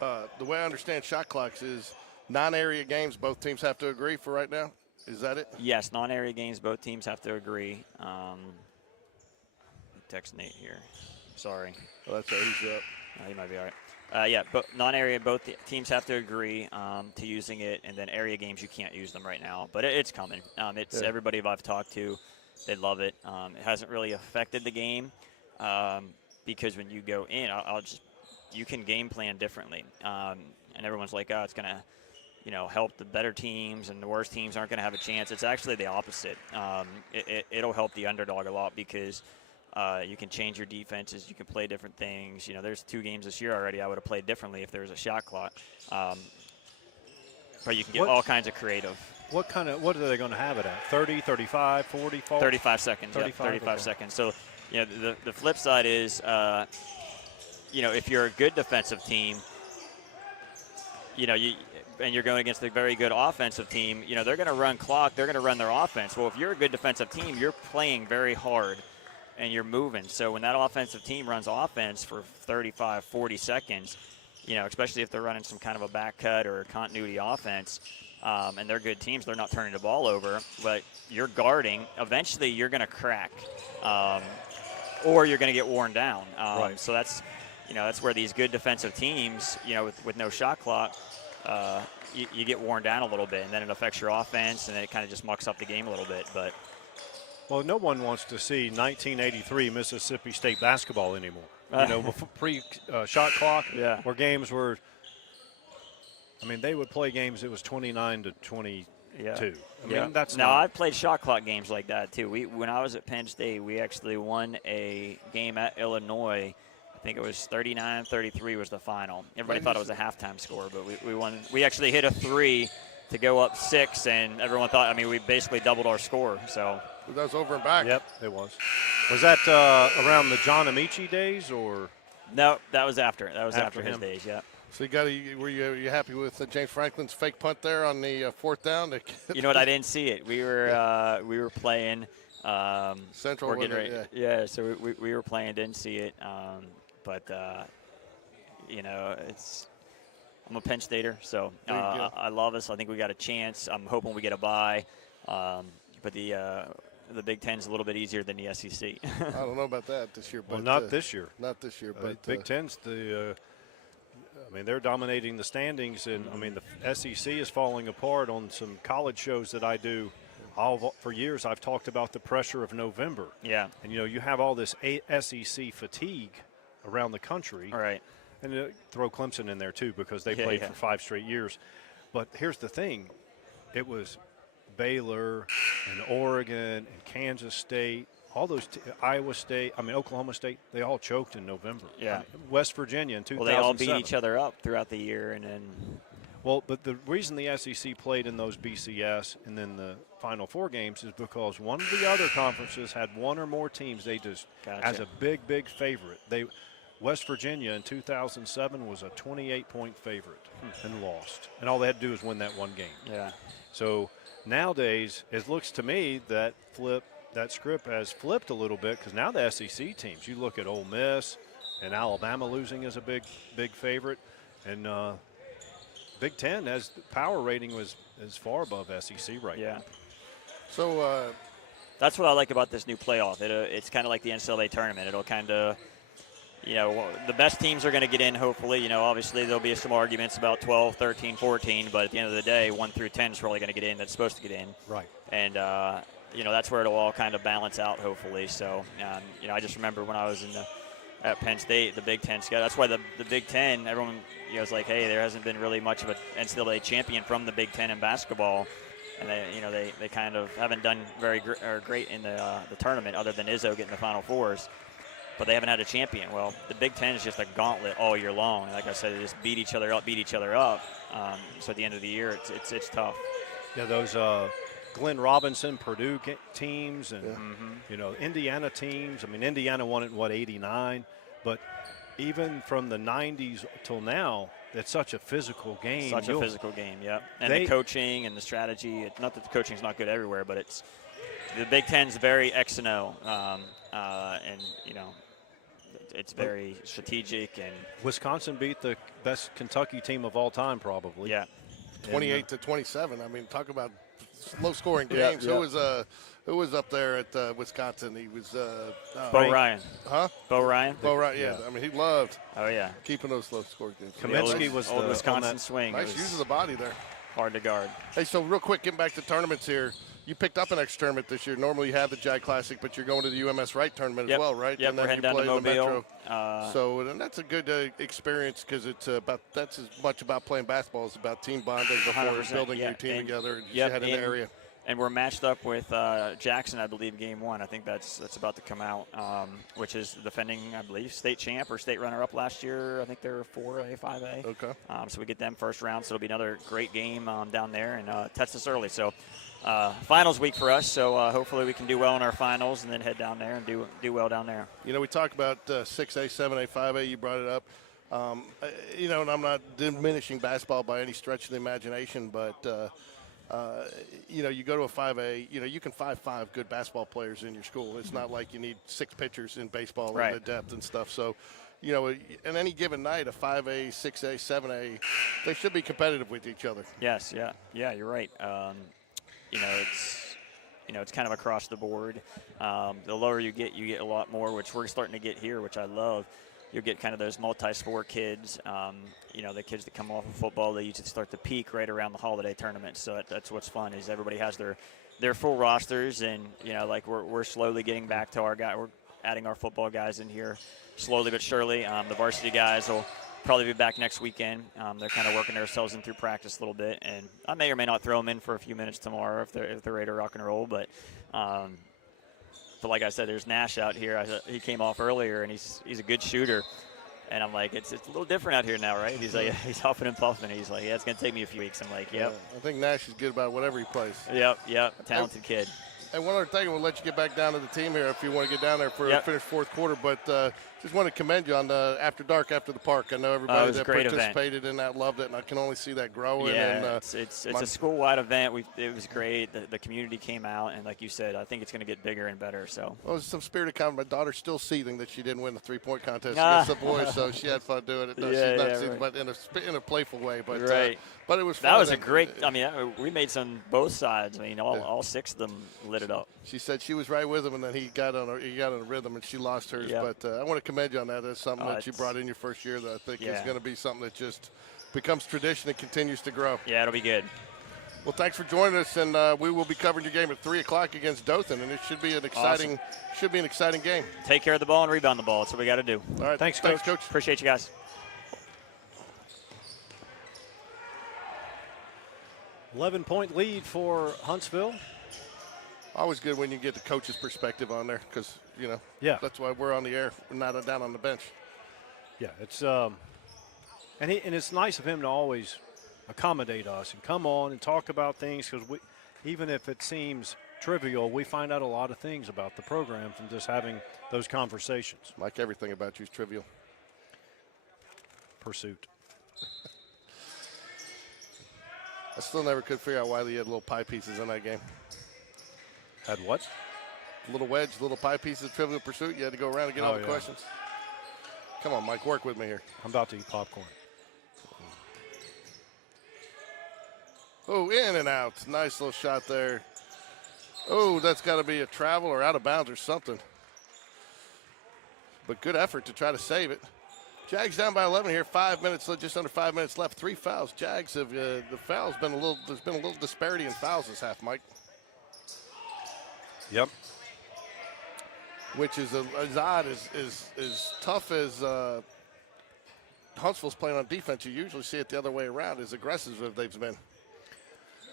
The way I understand shot clocks is non-area games, both teams have to agree for right now. Is that it? Yes, non-area games, both teams have to agree. Text Nate here. Sorry. Oh, that's right. He's up. He might be all right. But non-area, both teams have to agree to using it, and then area games, you can't use them right now. But it's coming. Everybody I've talked to, they love it. It hasn't really affected the game because when you go in, you can game plan differently. And everyone's like, oh, it's going to help the better teams, and the worst teams aren't going to have a chance. It's actually the opposite. It'll help the underdog a lot because you can change your defenses. You can play different things. There's 2 games this year already I would have played differently if there was a shot clock. But you can get all kinds of creative. What are they going to have it at? 30, 35, 40, 35 seconds. 35 seconds. So, the flip side is, if you're a good defensive team, and you're going against a very good offensive team, they're going to run clock. They're going to run their offense. Well, if you're a good defensive team, you're playing very hard and you're moving. So when that offensive team runs offense for 35, 40 seconds, especially if they're running some kind of a back cut or a continuity offense, and they're good teams, they're not turning the ball over, but you're guarding, eventually you're going to crack or you're going to get worn down. Right. So that's where these good defensive teams, with no shot clock, you get worn down a little bit, and then it affects your offense, and it kind of just mucks up the game a little bit. But no one wants to see 1983 Mississippi State basketball anymore. Pre-shot clock, where games were. They would play games. It was 29 to 22. That's now I've played shot clock games like that too. When I was at Penn State, we actually won a game at Illinois. I think it was 39-33 was the final. Everybody thought it was a halftime score, but we won. We actually hit a 3 to go up 6, and everyone thought, we basically doubled our score. So that was over and back. Yep, it was. Was that around the John Amici days, or? No, that was after. That was after his days, yeah. So were you happy with James Franklin's fake punt there on the 4th down? You know what? I didn't see it. We were playing. Central. We're getting ready. Yeah, so we were playing. Didn't see it. But I'm a Penn Stater, so I love us. I think we got a chance. I'm hoping we get a bye. But the Big Ten's a little bit easier than the SEC. I don't know about that this year. But not this year. Not this year. But Big Ten's they're dominating the standings, and the SEC is falling apart. On some college shows that I do, for years I've talked about the pressure of November. Yeah. And you have all this SEC fatigue around the country. All right. And throw Clemson in there too, because they played for 5 straight years. But here's the thing. It was Baylor and Oregon and Kansas State, all those Iowa State, Oklahoma State, they all choked in November. Yeah. West Virginia in 2007. Well, they all beat each other up throughout the year, and then. Well, but the reason the SEC played in those BCS and then the Final Four games is because one of the other conferences had one or more teams they just, as a big favorite. West Virginia in 2007 was a 28-point favorite and lost. And all they had to do was win that one game. Yeah. So nowadays, it looks to me that script has flipped a little bit, because now the SEC teams, you look at Ole Miss and Alabama losing as a big favorite, and Big Ten has the power rating is far above SEC right now. So that's what I like about this new playoff. It's kind of like the NCAA tournament. It'll kind of, the best teams are going to get in, hopefully. Obviously there'll be some arguments about 12, 13, 14, but at the end of the day, 1 through 10 is probably going to get in that's supposed to get in. Right. And, that's where it'll all kind of balance out, hopefully. So, I just remember when I was in at Penn State, the Big Ten schedule. That's why the Big Ten, everyone is like, hey, there hasn't been really much of an NCAA champion from the Big Ten in basketball. And they kind of haven't done great in the tournament, other than Izzo getting the Final Fours. But they haven't had a champion. Well, the Big Ten is just a gauntlet all year long. Like I said, they just beat each other up. So at the end of the year, it's tough. Yeah, those Glenn Robinson, Purdue teams, and Indiana teams. I mean, Indiana won it in 89, but even from the 90s till now, it's such a physical game. Such a physical game, yeah. And the coaching and the strategy. Not that the coaching's not good everywhere, but the Big Ten's very X and O, and it's very strategic. And Wisconsin beat the best Kentucky team of all time, probably. Yeah, 28-27. I mean, talk about low-scoring games. Yeah. Who was up there at Wisconsin? He was Bo Ryan. Huh? Bo Ryan. Bo Ryan. Yeah. I mean, he loved. Oh yeah. Keeping those low-scoring games. Kaminsky was old the Wisconsin swing. Nice use of the body there. Hard to guard. Hey, so real quick, getting back to tournaments here. You picked up an extra tournament this year. Normally you have the Jag Classic, but you're going to the UMS Wright tournament as well, right? Yep, and then we're heading you down to play the Mobile. Metro. So that's a good experience because that's as much about playing basketball as about team bonding before building your team together and you head in the area. And we're matched up with Jackson, I believe, game one. I think that's about to come out, which is defending, I believe, state champ or state runner-up last year. I think they were 4A, 5A. Okay. So we get them first round, so it'll be another great game down there and test us early. So finals week for us, so hopefully we can do well in our finals and then head down there and do well down there. We talk about 6A, 7A, 5A. You brought it up. And I'm not diminishing basketball by any stretch of the imagination, but you go to a 5A, you can 5 good basketball players in your school. It's not like you need 6 pitchers in baseball and the depth and stuff. So, in any given night, a 5A, 6A, 7A, they should be competitive with each other. Yes, yeah, you're right. It's kind of across the board. The lower you get a lot more, which we're starting to get here, which I love. You'll get kind of those multi-sport kids, the kids that come off of football, they usually start to peak right around the holiday tournament. So that's what's fun is everybody has their full rosters, and, we're slowly getting back to our guy. We're adding our football guys in here slowly but surely. The varsity guys will probably be back next weekend. They're kind of working themselves in through practice a little bit, and I may or may not throw them in for a few minutes tomorrow if they're ready to rock and roll, but like I said, there's Nash out here. He came off earlier, and he's a good shooter. And I'm like, it's a little different out here now, right? He's like, he's huffing and puffing. He's like, yeah, it's going to take me a few weeks. I'm like, yep. I think Nash is good about whatever he plays. Yep. Talented kid. And one other thing, we'll let you get back down to the team here if you want to get down there for a finished fourth quarter. But just want to commend you on the After Dark, After the Park. I know everybody that participated in that loved it, and I can only see that growing. Yeah, it's a school-wide event. It was great. The community came out, and like you said, I think it's going to get bigger and better. So. Well, there's some spirited comment. My daughter's still seething that she didn't win the three-point contest against the boys, so she had fun doing it. No, she's not seething, but in a playful way. But but it was fun. That was a great. I mean, we made some both sides. I mean, all 6 of them lit it up. She said she was right with him, and then he got on a rhythm, and she lost hers. Yep. But I want to commend you on that. That's something that you brought in your first year that I think is going to be something that just becomes tradition and continues to grow. Yeah, it'll be good. Well, thanks for joining us, and we will be covering your game at 3 o'clock against Dothan, and it should be an exciting game. Take care of the ball and rebound the ball. That's what we got to do. All right, thanks, Coach. Appreciate you guys. 11-point lead for Huntsville. Always good when you get the coach's perspective on there because, that's why we're on the air. We're not down on the bench. Yeah, it's and it's nice of him to always accommodate us and come on and talk about things because even if it seems trivial, we find out a lot of things about the program from just having those conversations. Like everything about you is trivial. Pursuit. I still never could figure out why they had little pie pieces in that game. Had what? Little wedge, little pie pieces of Trivial Pursuit. You had to go around and get all the questions. Come on, Mike, work with me here. I'm about to eat popcorn. Oh, in and out. Nice little shot there. Oh, that's got to be a travel or out of bounds or something. But good effort to try to save it. Jags down by 11 here. 5 minutes, just under 5 minutes left. 3 fouls. Jags have the fouls been there's been a little disparity in fouls this half, Mike. Yep. which is as odd as tough as Huntsville's playing on defense. You usually see it the other way around, as aggressive as they've been.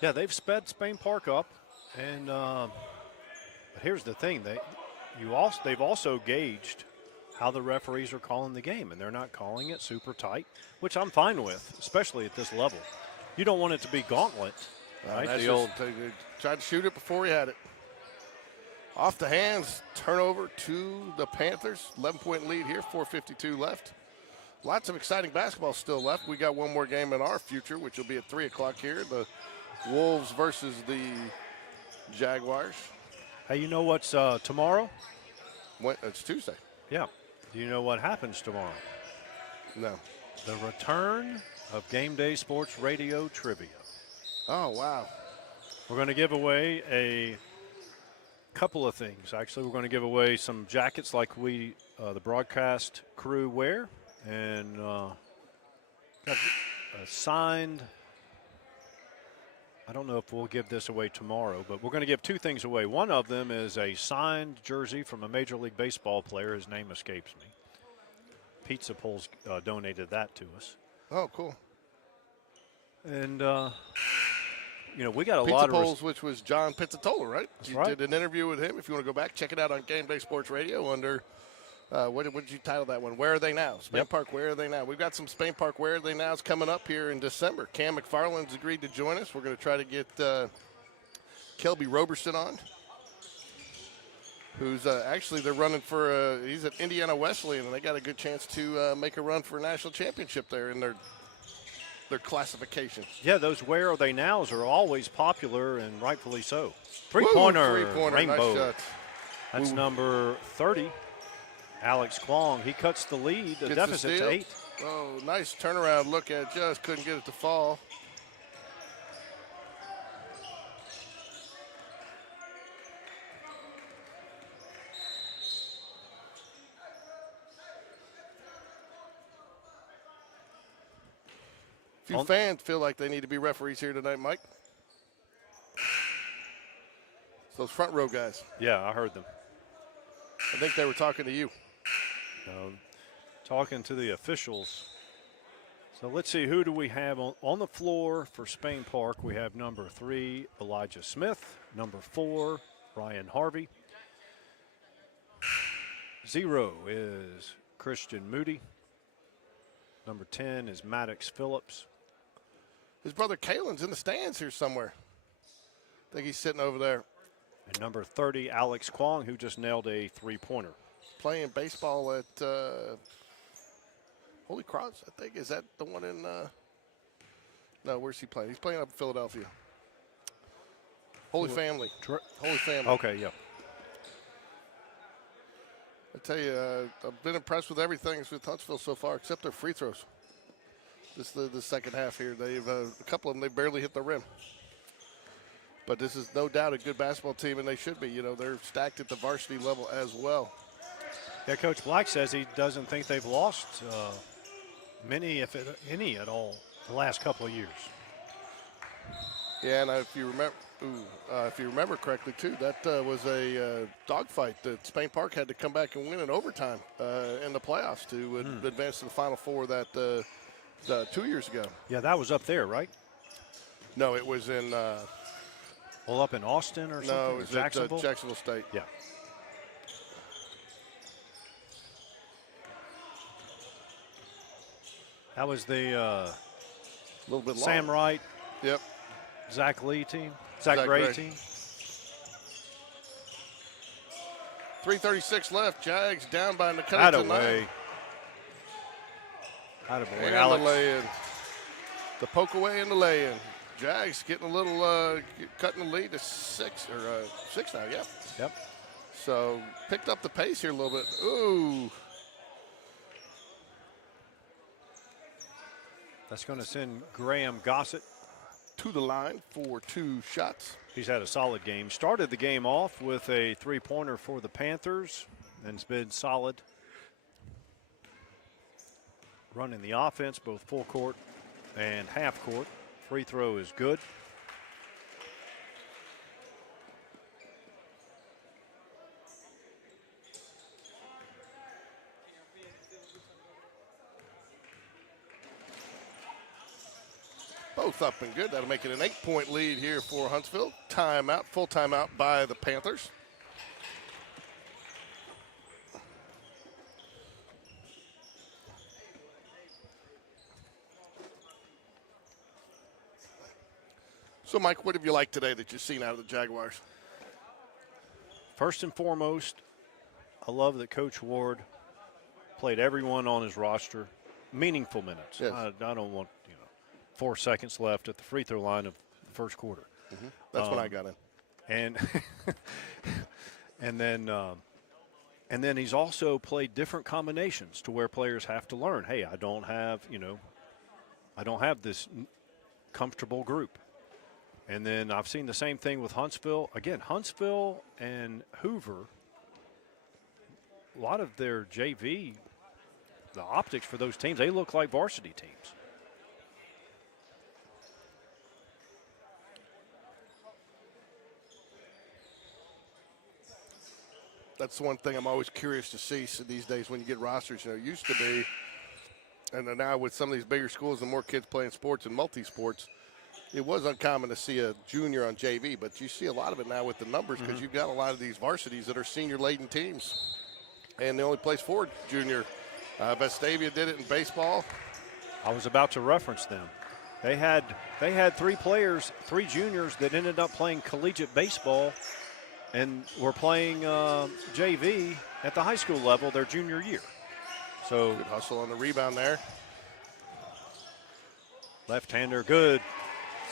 Yeah, they've sped Spain Park up, and but here's the thing: they've also gauged how the referees are calling the game, and they're not calling it super tight, which I'm fine with, especially at this level. You don't want it to be gauntlet, right? That's The old tried to shoot it before he had it. Off the hands, turnover to the Panthers. 11-point lead here, 4:52 left. Lots of exciting basketball still left. We got one more game in our future, which will be at 3 o'clock here. The Wolves versus the Jaguars. Hey, you know what's tomorrow? It's Tuesday. Yeah. Do you know what happens tomorrow? No. The return of Game Day Sports Radio Trivia. Oh, wow. We're going to give away a couple of things. Actually, we're going to give away some jackets like we, the broadcast crew, wear, and got a signed. I don't know if we'll give this away tomorrow, but we're going to give two things away. One of them is a signed jersey from a Major League Baseball player. His name escapes me. Pizza Poles donated that to us. Oh, cool. And, we got a Pizza lot Poles, of which was John Pizzatola, right? That's You right. did an interview with him. If you want to go back, check it out on Game Day Sports Radio under, what did you title that one? Where Are They Now? Spain Park, Where Are They Now? We've got some Spain Park, Where Are They Nows coming up here in December. Cam McFarland's agreed to join us. We're going to try to get Kelby Roberson on, who's actually they're running for, he's at Indiana Wesleyan, and they got a good chance to make a run for a national championship there in their classification. Yeah, those Where Are They Nows are always popular, and rightfully so. Three-pointer, Rainbow. Nice shot. That's number 30, Alex Kwong. He cuts the lead, the Gets deficit steal. to 8. Oh, nice turnaround look at, just couldn't get it to fall. Few fans feel like they need to be referees here tonight, Mike. It's those front row guys. Yeah, I heard them. I think they were talking to you. Talking to the officials. So let's see, who do we have on the floor for Spain Park? We have number 3, Elijah Smith. Number 4, Ryan Harvey. 0 is Christian Moody. Number 10 is Maddox Phillips. His brother Kalen's in the stands here somewhere. I think he's sitting over there. And number 30, Alex Kwong, who just nailed a three-pointer. Playing baseball at Holy Cross, I think. Is that the one in no, where's he playing? He's playing up in Philadelphia. Holy Family. Holy Family. Okay, yeah. I tell you, I've been impressed with everything with Huntsville so far, except their free throws. Just the second half here, they've a couple of them they barely hit the rim. But this is no doubt a good basketball team, and they should be. You know, they're stacked at the varsity level as well. Yeah, Coach Black says he doesn't think they've lost many, if any at all, the last couple of years. Yeah, and if you remember correctly, too, that was a dogfight that Spain Park had to come back and win in overtime in the playoffs to advance to the Final Four that 2 years ago. Yeah, that was up there, right? No, it was in Well, up in Austin or something? no, it was Jacksonville? at Jacksonville State. Yeah. That was the A little bit long. Sam Wright, Yep. Zach Lee team, Zach Gray Gray. team. 3:36 left. Jags down by Nakota to 9. Attaboy, And Alex. the lay-in. The poke away and the lay-in. Jags getting a little, cutting the lead to 6 now, yeah. Yep. So picked up the pace here a little bit. Ooh. That's going to send Graham Gossett. To the line for 2 shots. He's had a solid game. Started the game off with a three-pointer for the Panthers, and it's been solid. Running the offense, both full court and half court. Free throw is good. Both up and good. That'll make it an 8-point lead here for Huntsville. Timeout, full timeout by the Panthers. So, Mike, what have you liked today that you've seen out of the Jaguars? First and foremost, I love that Coach Ward played everyone on his roster meaningful minutes. Yes. I don't want 4 seconds left at the free throw line of the first quarter. Mm-hmm. That's when I got in. And and then he's also played different combinations to where players have to learn. Hey, I don't have this comfortable group. And then I've seen the same thing with Huntsville. Again, Huntsville and Hoover, a lot of their JV, the optics for those teams, they look like varsity teams. That's the one thing I'm always curious to see these days when you get rosters. It used to be, and then now with some of these bigger schools and more kids playing sports and multi-sports, it was uncommon to see a junior on JV, but you see a lot of it now with the numbers because you've got a lot of these varsities that are senior-laden teams, and they only place 4 junior. Vestavia did it in baseball. I was about to reference them. They had 3 players, 3 juniors that ended up playing collegiate baseball and were playing JV at the high school level their junior year. So good hustle on the rebound there. Left-hander, good.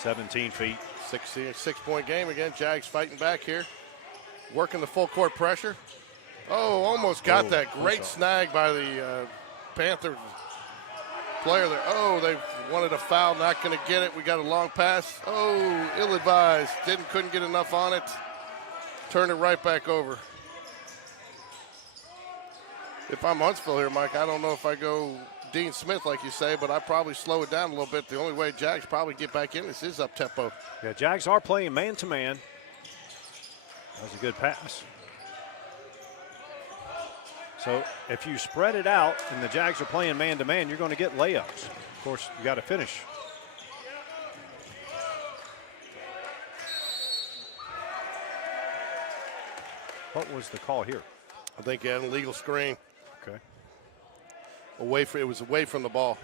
17 feet. 6-point game again. Jags fighting back here. Working the full court pressure. Oh, almost got that. Great snag by the Panther player there. Oh, they wanted a foul. Not going to get it. We got a long pass. Oh, ill-advised. Couldn't get enough on it. Turn it right back over. If I'm Huntsville here, Mike, I don't know if I go Dean Smith, like you say, but I probably slow it down a little bit. The only way Jags probably get back in is up tempo. Yeah, Jags are playing man-to-man. That was a good pass. So if you spread it out and the Jags are playing man-to-man, you're going to get layups. Of course, you got to finish. What was the call here? I think he had an illegal screen. Okay. It was away from the ball.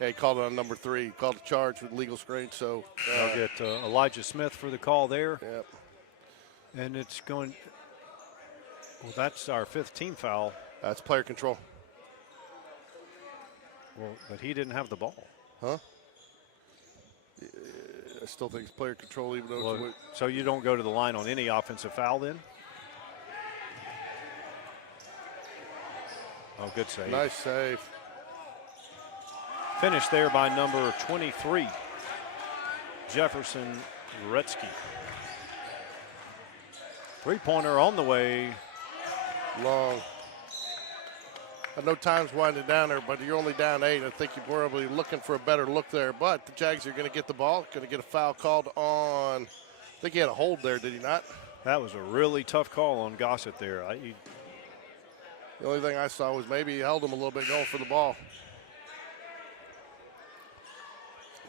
Yeah, he called it on number 3. He called a charge with legal screen. So they'll get Elijah Smith for the call there. Yep. And it's going. Well, that's our 5th team foul. That's player control. Well, but he didn't have the ball. Huh? Yeah, I still think it's player control, even though it's so you don't go to the line on any offensive foul then? Oh, good save. Nice save. Finished there by number 23, Jefferson Retsky. 3-pointer on the way. Long. I know time's winding down there, but you're only down 8. I think you're probably looking for a better look there. But the Jags are going to get the ball, going to get a foul called on. I think he had a hold there, did he not? That was a really tough call on Gossett there. The only thing I saw was maybe he held him a little bit going for the ball.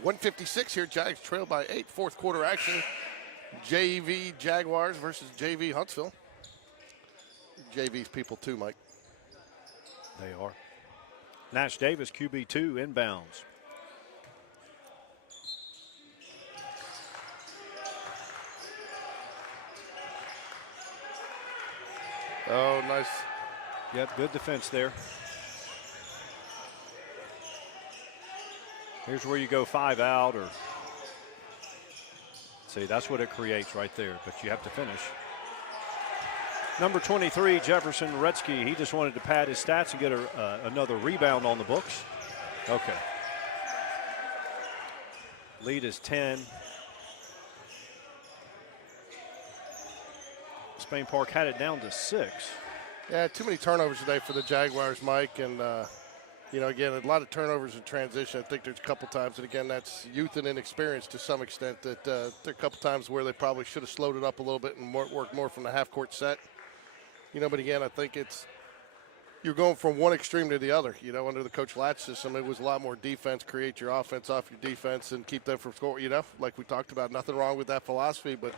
1:56 here. Jags trail by 8. 4th quarter action. JV Jaguars versus JV Huntsville. JV's people too, Mike. They are. Nash Davis, QB2, inbounds. Oh, nice. Yep, good defense there. Here's where you go 5 out, or see, that's what it creates right there, but you have to finish. Number 23, Jefferson Retsky, he just wanted to pad his stats and get another rebound on the books. Okay. Lead is 10. Spain Park had it down to 6. Yeah, too many turnovers today for the Jaguars, Mike. And, again, a lot of turnovers in transition. I think there's a couple times, and again, that's youth and inexperience to some extent, that there are a couple times where they probably should have slowed it up a little bit and worked more from the half-court set. But again, I think it's you're going from one extreme to the other. You know, under the Coach Latch system, it was a lot more defense, create your offense off your defense and keep them from scoring. You know, like we talked about, nothing wrong with that philosophy, but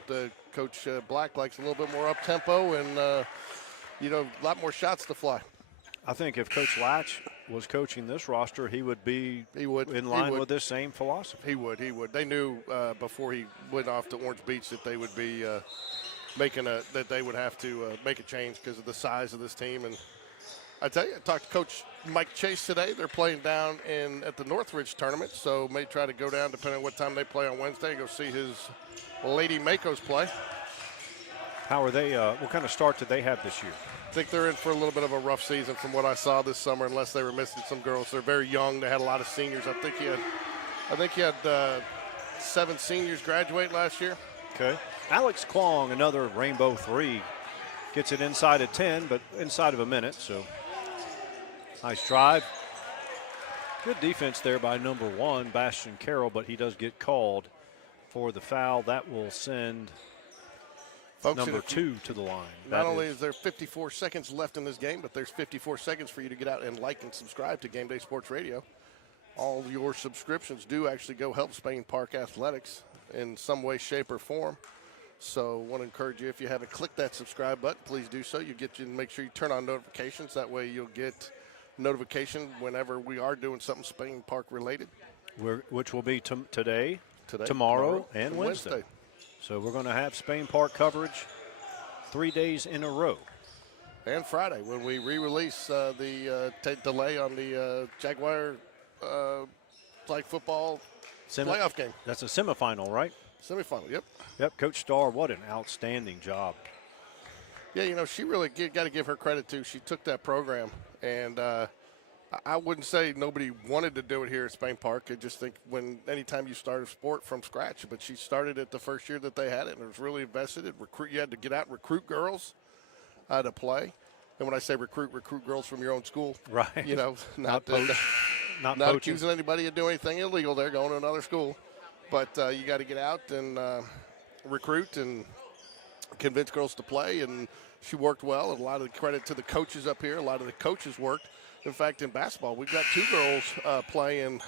Coach Black likes a little bit more up-tempo and, you know, a lot more shots to fly. I think if Coach Latch was coaching this roster, he would be in line with this same philosophy. He would. They knew before he went off to Orange Beach that they would be that they would have to make a change because of the size of this team. And I tell you, I talked to Coach Mike Chase today. They're playing down at the Northridge tournament, so may try to go down depending on what time they play on Wednesday and go see his Lady Makos play. How are they? What kind of start did they have this year? I think they're in for a little bit of a rough season from what I saw this summer, unless they were missing some girls. They're very young. They had a lot of seniors. I think he had 7 seniors graduate last year. Okay. Alex Kwong, another Rainbow 3, gets it inside of 10, but inside of a minute. So nice drive. Good defense there by number 1, Bastion Carroll, but he does get called for the foul. That will send Folks, number 2 to the line. Not only is there 54 seconds left in this game, but there's 54 seconds for you to get out and like and subscribe to Game Day Sports Radio. All your subscriptions do actually go help Spain Park Athletics in some way, shape, or form. So I want to encourage you, if you haven't clicked that subscribe button, please do so. Make sure you turn on notifications. That way you'll get notification whenever we are doing something Spain Park related. Which will be today, tomorrow, and Wednesday. So we're going to have Spain Park coverage 3 days in a row. And Friday when we re-release the delay on the Jaguar flag football playoff game. That's a semifinal, right? Semifinal, yep. Yep, Coach Starr, what an outstanding job. Yeah, you know, she really got to give her credit, too. She took that program, and I wouldn't say nobody wanted to do it here at Spain Park. I just think anytime you start a sport from scratch, but she started it the first year that they had it, and it was really invested. You had to get out and recruit girls to play. And when I say recruit girls from your own school. Right. You know, not accusing anybody of doing anything illegal. They're going to another school. But you got to get out and recruit and convince girls to play. And she worked well. And a lot of the credit to the coaches up here. A lot of the coaches worked. In fact, in basketball, we've got 2 girls playing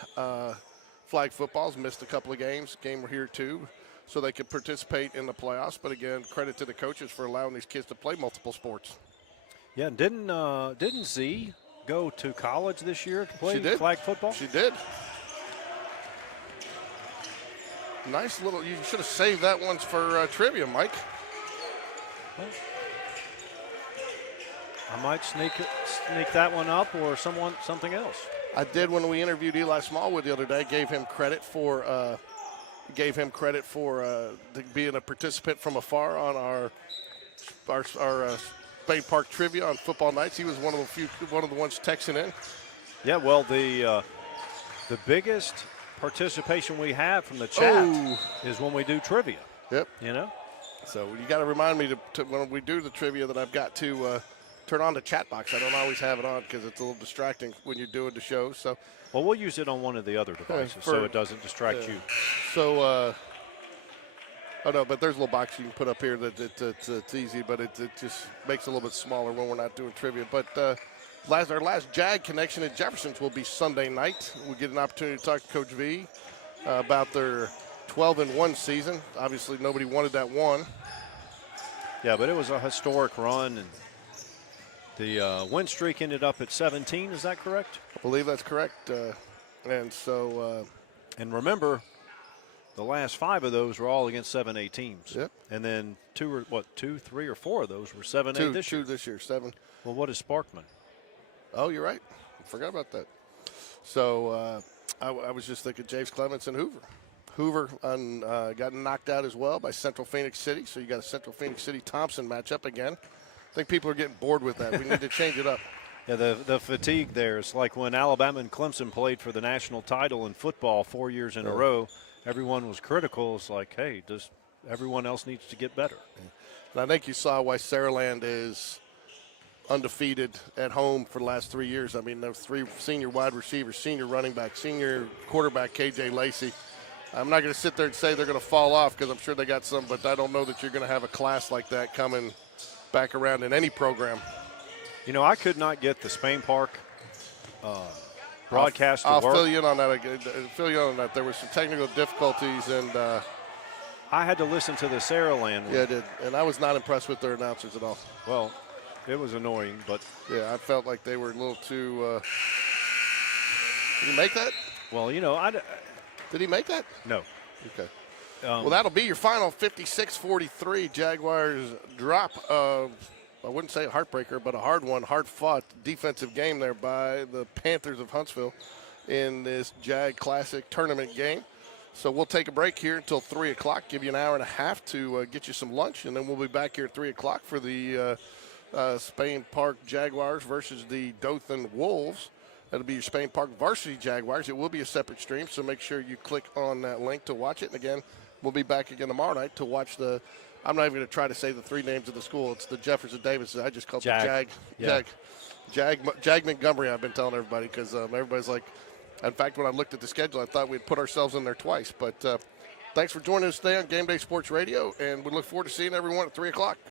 flag footballs, missed a couple of games. Game here, too, so they could participate in the playoffs. But, again, credit to the coaches for allowing these kids to play multiple sports. Yeah, didn't Z go to college this year to play flag football? She did. Nice little – you should have saved that one for trivia, Mike. Well, I might sneak that one up or something else. I did when we interviewed Eli Smallwood the other day. Gave him credit for being a participant from afar on our Spain Park trivia on football nights. He was one of the ones texting in. Yeah, well, the biggest participation we have from the chat is when we do trivia. Yep. You know. So you got to remind me to when we do the trivia that I've got to turn on the chat box. I don't always have it on because it's a little distracting when you're doing the show. So, well, we'll use it on one of the other devices so it doesn't distract you. So, but there's a little box you can put up here that it's easy, but it just makes it a little bit smaller when we're not doing trivia. But our last Jag connection at Jefferson's will be Sunday night. We'll get an opportunity to talk to Coach V about their 12-1 season. Obviously, nobody wanted that one. Yeah, but it was a historic run, and the win streak ended up at 17. Is that correct? I believe that's correct. And remember, the last 5 of those were all against 7A teams. Yep. And then 2, 3, or 4 of those were 7A this year. 2 this year, 7. Well, what is Sparkman? Oh, you're right. I forgot about that. So I was just thinking James Clements and Hoover. Hoover got knocked out as well by Central Phoenix City. So you got a Central Phoenix City-Thompson matchup again. I think people are getting bored with that. We need to change it up. Yeah, the fatigue there is like when Alabama and Clemson played for the national title in football 4 years in a row. Everyone was critical. It's like, hey, everyone else needs to get better. And I think you saw why Saraland is undefeated at home for the last 3 years. I mean, those 3 senior wide receivers, senior running back, senior quarterback, KJ Lacey. I'm not going to sit there and say they're going to fall off because I'm sure they got some, but I don't know that you're going to have a class like that coming back around in any program. You know, I could not get the Spain Park broadcast I'll to work. fill you in on that. Fill you in on that. There were some technical difficulties, and I had to listen to the Saraland one. yeah, I did. And I was not impressed with their announcers at all. Well, it was annoying, but Yeah, I felt like they were a little too. Did he make that? well, you know, Did he make that? no. Okay. Well, that'll be your final 56-43. Jaguars drop. I wouldn't say a heartbreaker, but a hard one, hard-fought defensive game there by the Panthers of Huntsville in this Jag Classic tournament game. So we'll take a break here until 3 o'clock, give you an hour and a half to get you some lunch, and then we'll be back here at 3 o'clock for the Spain Park Jaguars versus the Dothan Wolves. That'll be your Spain Park Varsity Jaguars. It will be a separate stream, so make sure you click on that link to watch it. And again, we'll be back again tomorrow night to watch the – I'm not even going to try to say the three names of the school. It's the Jefferson Davis. I just call it the Jag. Yeah. Jag Montgomery, I've been telling everybody because everybody's like – in fact, when I looked at the schedule, I thought we'd put ourselves in there twice. But thanks for joining us today on Game Day Sports Radio, and we look forward to seeing everyone at 3 o'clock.